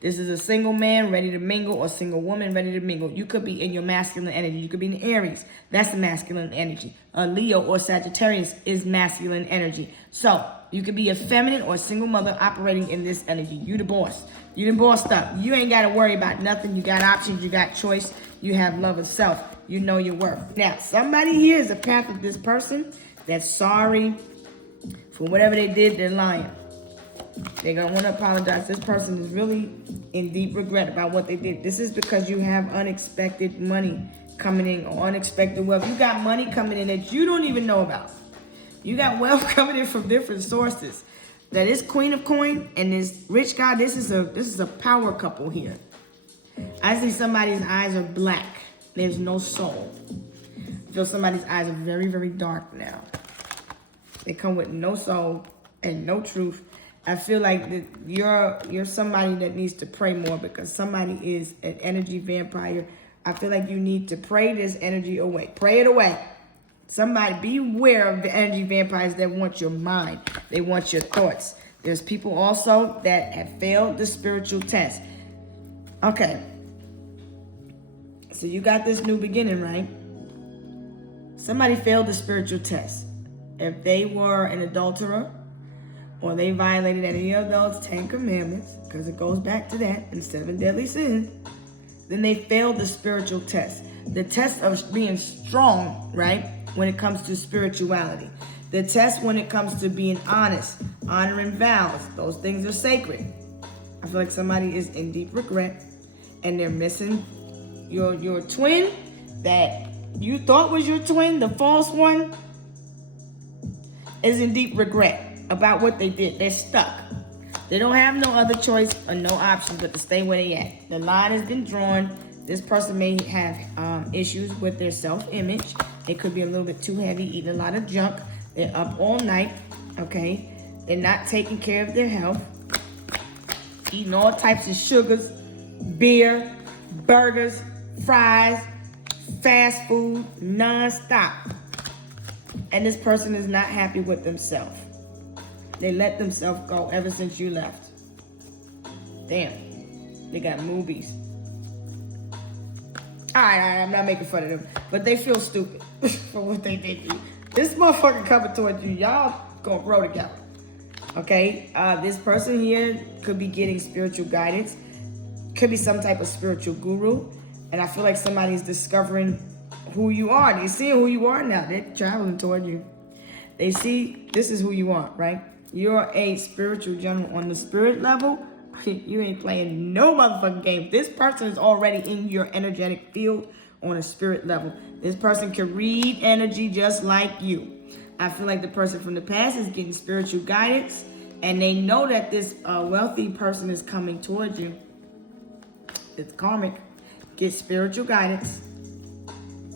This is a single man ready to mingle or single woman ready to mingle. You could be in your masculine energy. You could be in Aries. That's the masculine energy. A Leo or Sagittarius is masculine energy. So you could be a feminine or a single mother operating in this energy. You the boss. You done bossed up. You ain't got to worry about nothing. You got options. You got choice. You have love of self. You know your worth. Now, somebody here is a path of this person that's sorry for whatever they did. They're lying. They're going to want to apologize. This person is really in deep regret about what they did. This is because you have unexpected money coming in or unexpected wealth. You got money coming in that you don't even know about. You got wealth coming in from different sources. That is Queen of Coin and this rich guy. This is a power couple here. I see somebody's eyes are black. There's no soul. I feel somebody's eyes are very, very dark now. They come with no soul and no truth. I feel like that you're somebody that needs to pray more because somebody is an energy vampire. I feel like you need to pray this energy away. Pray it away. Somebody beware of the energy vampires that want your mind. They want your thoughts. There's people also that have failed the spiritual test. Okay. So you got this new beginning, right? Somebody failed the spiritual test. If they were an adulterer, or they violated any of those 10 commandments, because it goes back to that, and 7 deadly sins, then they failed the spiritual test. The test of being strong, right, when it comes to spirituality. The test when it comes to being honest, honoring vows. Those things are sacred. I feel like somebody is in deep regret, and they're missing your twin that you thought was your twin, the false one, is in deep regret about what they did. They're stuck. They don't have no other choice or no option but to stay where they at. The line has been drawn. This person may have issues with their self-image. It could be a little bit too heavy, eating a lot of junk. They're up all night, okay? They're not taking care of their health. Eating all types of sugars, beer, burgers, fries, fast food, non-stop. And this person is not happy with themselves. They let themselves go ever since you left. Damn. They got movies. All right, I'm not making fun of them. But they feel stupid for what they did to you. This motherfucker coming towards you. Y'all gonna grow together. Okay? This person here could be getting spiritual guidance. Could be some type of spiritual guru. And I feel like somebody's discovering who you are. They're seeing who you are now. They're traveling toward you. They see this is who you are, right? You're a spiritual general on the spirit level. You ain't playing no motherfucking game. This person is already in your energetic field on a spirit level. This person can read energy just like you. I feel like the person from the past is getting spiritual guidance, and they know that this wealthy person is coming towards you. It's karmic. Get spiritual guidance.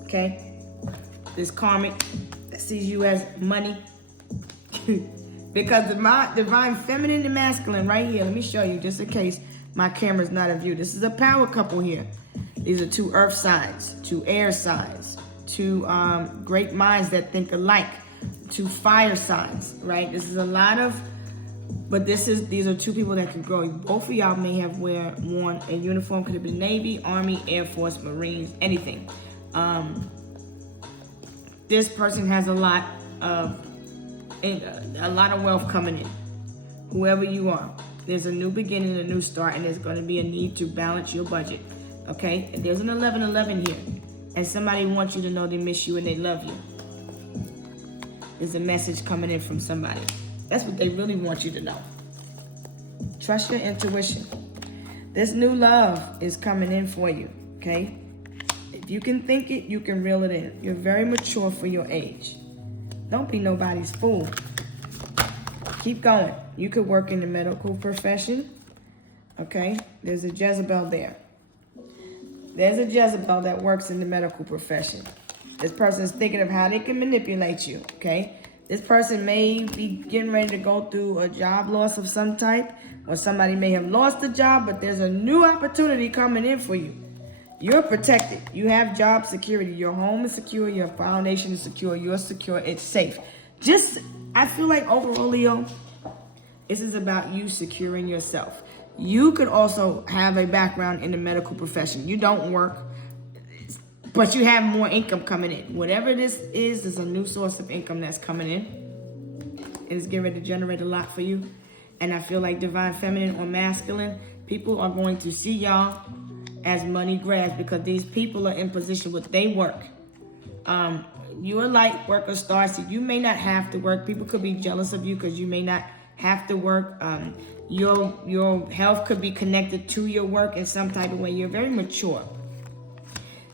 Okay? This karmic that sees you as money. Because the divine feminine and masculine right here, let me show you just in case my camera's not in view. This is a power couple here. These are two earth signs, two air signs, two great minds that think alike, two fire signs, right? This is a lot of, but these are two people that can grow. Both of y'all may have worn a uniform, could have been Navy, Army, Air Force, Marines, anything. This person has a lot of wealth coming in. Whoever you are, there's a new beginning, a new start, and there's going to be a need to balance your budget. Okay? And there's an 1111 here, and somebody wants you to know they miss you and they love you. There's a message coming in from somebody. That's what they really want you to know. Trust your intuition. This new love is coming in for you. Okay? If you can think it, you can reel it in. You're very mature for your age. Don't be nobody's fool. Keep going. You could work in the medical profession. Okay? There's a Jezebel there. There's a Jezebel that works in the medical profession. This person is thinking of how they can manipulate you. Okay? This person may be getting ready to go through a job loss of some type, or somebody may have lost a job, but there's a new opportunity coming in for you. You're protected. You have job security. Your home is secure. Your foundation is secure. You're secure. It's safe. I feel like overall, Leo, this is about you securing yourself. You could also have a background in the medical profession. You don't work, but you have more income coming in. Whatever this is a new source of income that's coming in. It's getting ready to generate a lot for you. And I feel like divine feminine or masculine, people are going to see y'all as money grabs because these people are in position where they work. You're a light worker, starseed. You may not have to work. People could be jealous of you because you may not have to work. Your health could be connected to your work in some type of way. You're very mature.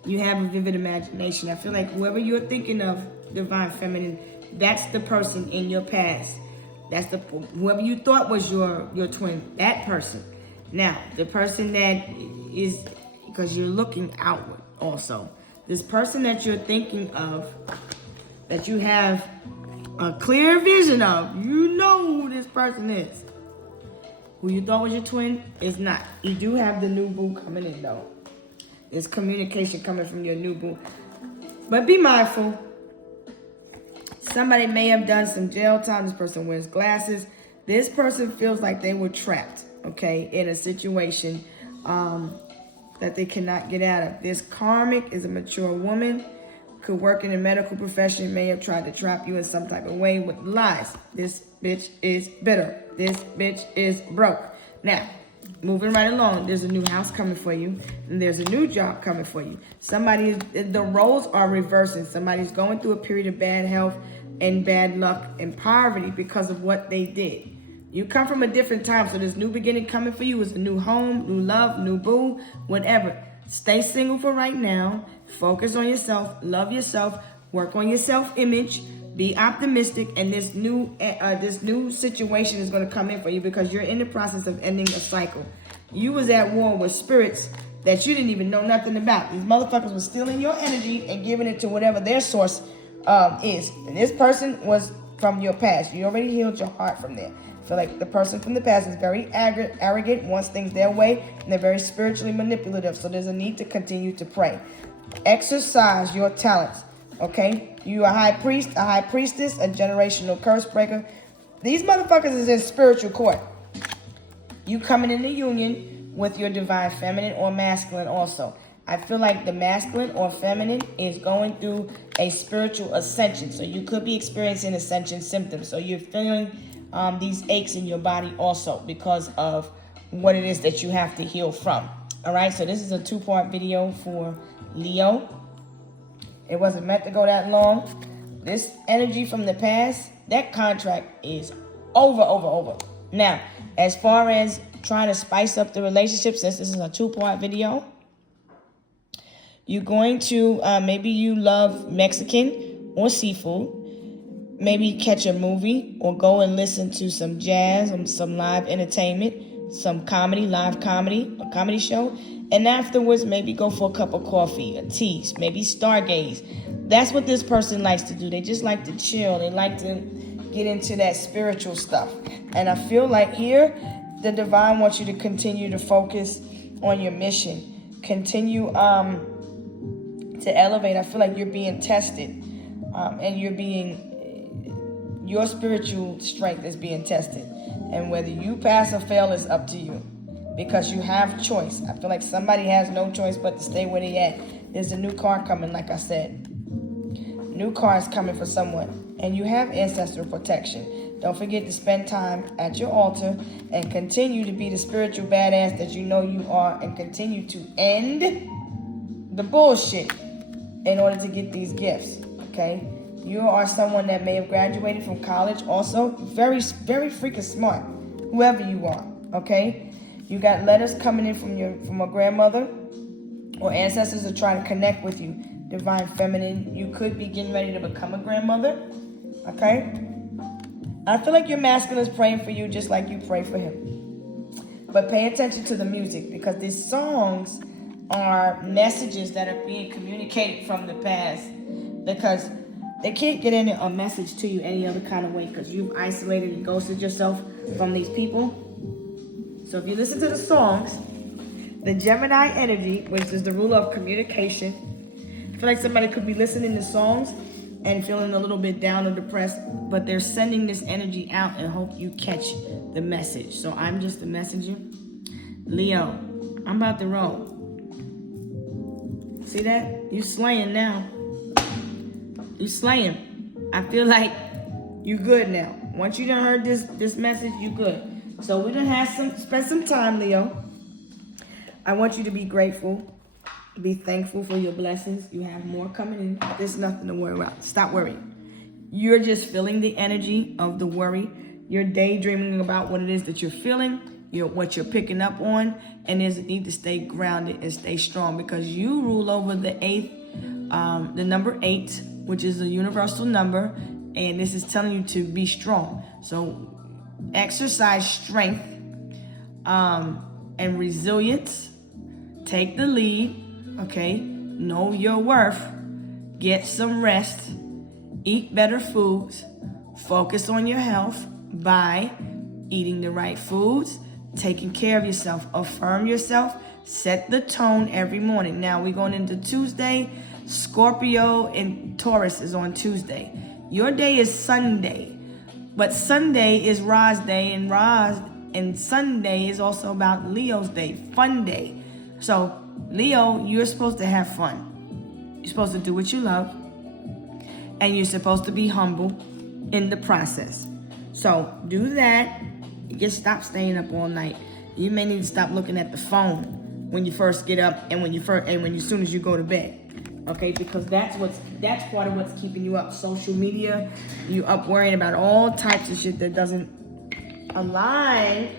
You have a vivid imagination. I feel like whoever you're thinking of, divine feminine, that's the person in your past. That's whoever you thought was your twin, that person. Now, the person that is, because you're looking outward also. This person that you're thinking of, that you have a clear vision of, you know who this person is. Who you thought was your twin is not. You do have the new boo coming in though. There's communication coming from your new boo. But be mindful. Somebody may have done some jail time. This person wears glasses. This person feels like they were trapped, okay, in a situation that they cannot get out of. This karmic is a mature woman, could work in the medical profession, may have tried to trap you in some type of way with lies. This bitch is bitter. This bitch is broke. Now, moving right along, there's a new house coming for you, and there's a new job coming for you. The roles are reversing. Somebody's going through a period of bad health and bad luck and poverty because of what they did. You come from a different time, so this new beginning coming for you is a new home, new love, new boo, whatever. Stay single for right now. Focus on yourself. Love yourself. Work on your self-image. Be optimistic, and this new situation is going to come in for you because you're in the process of ending a cycle. You was at war with spirits that you didn't even know nothing about. These motherfuckers were stealing your energy and giving it to whatever their source is. And this person was from your past. You already healed your heart from there. I feel like the person from the past is very arrogant, wants things their way, and they're very spiritually manipulative. So there's a need to continue to pray. Exercise your talents. Okay? You are a high priest, a high priestess, a generational curse breaker. These motherfuckers is in spiritual court. You coming into union with your divine feminine or masculine also. I feel like the masculine or feminine is going through a spiritual ascension. So you could be experiencing ascension symptoms. So you're feeling these aches in your body also because of what it is that you have to heal from. All right, so this is a 2-part video for Leo. It wasn't meant to go that long. This energy from the past, that contract is Over. Now, as far as trying to spice up the relationship, since this is a 2-part video, you're going to, maybe you love Mexican or seafood. Maybe catch a movie or go and listen to some jazz, some live entertainment, some comedy, live comedy, a comedy show. And afterwards, maybe go for a cup of coffee, a tea, maybe stargaze. That's what this person likes to do. They just like to chill. They like to get into that spiritual stuff. And I feel like here, the divine wants you to continue to focus on your mission. Continue to elevate. I feel like you're being tested, and your spiritual strength is being tested. And whether you pass or fail is up to you, because you have choice. I feel like somebody has no choice but to stay where they at. There's a new car coming, like I said. New car is coming for someone. And you have ancestral protection. Don't forget to spend time at your altar and continue to be the spiritual badass that you know you are, and continue to end the bullshit in order to get these gifts, okay? You are someone that may have graduated from college, also very, very freaking smart, whoever you are, okay? You got letters coming in from a grandmother, or ancestors are trying to connect with you. Divine feminine, you could be getting ready to become a grandmother, okay? I feel like your masculine is praying for you just like you pray for him. But pay attention to the music, because these songs are messages that are being communicated from the past, because they can't get in a message to you any other kind of way, because you've isolated and ghosted yourself from these people. So if you listen to the songs, the Gemini energy, which is the ruler of communication, I feel like somebody could be listening to songs and feeling a little bit down or depressed, but they're sending this energy out and hope you catch the message. So I'm just the messenger. Leo, I'm about to roll. See that? You slaying now. You slaying. I feel like you good now. Once you done heard this message, you good. So we done spend some time, Leo. I want you to be grateful. Be thankful for your blessings. You have more coming in. There's nothing to worry about. Stop worrying. You're just feeling the energy of the worry. You're daydreaming about what it is that you're feeling, what you're picking up on, and there's a need to stay grounded and stay strong, because you rule over the the number 8, which is a universal number, and this is telling you to be strong. So exercise strength and resilience. Take the lead. Okay, know your worth, get some rest, eat better foods, focus on your health by eating the right foods, taking care of yourself, affirm yourself, set the tone every morning. Now we're going into Tuesday. Scorpio and Taurus is on Tuesday. Your day is Sunday, but Sunday is Ra's day, and Sunday is also about Leo's day, fun day. So Leo, you're supposed to have fun. You're supposed to do what you love. And you're supposed to be humble in the process. So do that. You just stop staying up all night. You may need to stop looking at the phone when you first get up and as soon as you go to bed. Okay, because that's part of what's keeping you up. Social media, you up worrying about all types of shit that doesn't align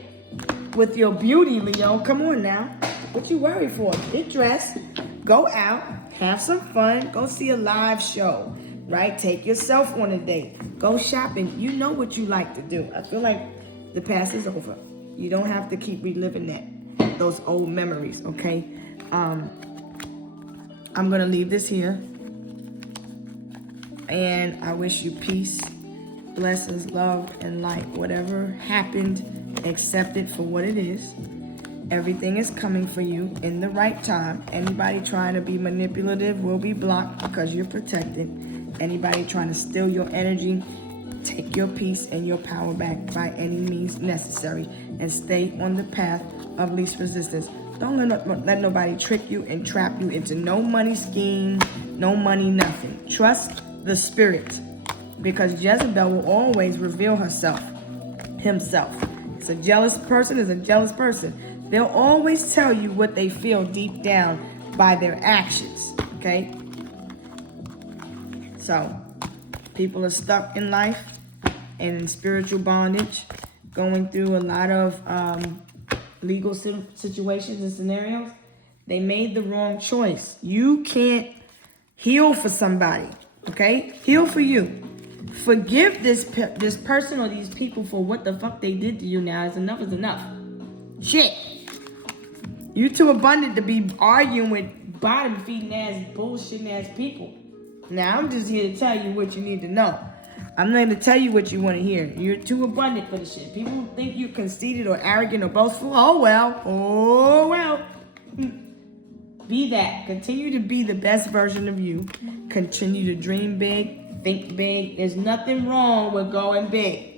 with your beauty, Leo. Come on now. What you worry for? Get dressed, go out, have some fun, go see a live show, right? Take yourself on a date, go shopping. You know what you like to do. I feel like the past is over. You don't have to keep reliving those old memories, okay? I'm gonna leave this here, and I wish you peace, blessings, love, and light. Whatever happened, accept it for what it is. Everything is coming for you in the right time. Anybody trying to be manipulative will be blocked because you're protected. Anybody trying to steal your energy, take your peace and your power back by any means necessary, and stay on the path of least resistance. Don't let nobody trick you and trap you into no money scheme, no money, nothing. Trust the spirit, because Jezebel will always reveal himself. It's a jealous person is a jealous person. They'll always tell you what they feel deep down by their actions, okay? So, people are stuck in life. and in spiritual bondage, going through a lot of legal situations and scenarios. They made the wrong choice. You can't heal for somebody, okay? Heal for you. Forgive this person or these people for what the fuck they did to you. Now is enough is enough. Shit. You too abundant to be arguing with bottom feeding ass, bullshitting ass people. Now I'm just here to tell you what you need to know. I'm not going to tell you what you want to hear. You're too abundant for the shit. People think you're conceited or arrogant or boastful. Oh well. Be that. Continue to be the best version of you. Continue to dream big, think big. There's nothing wrong with going big.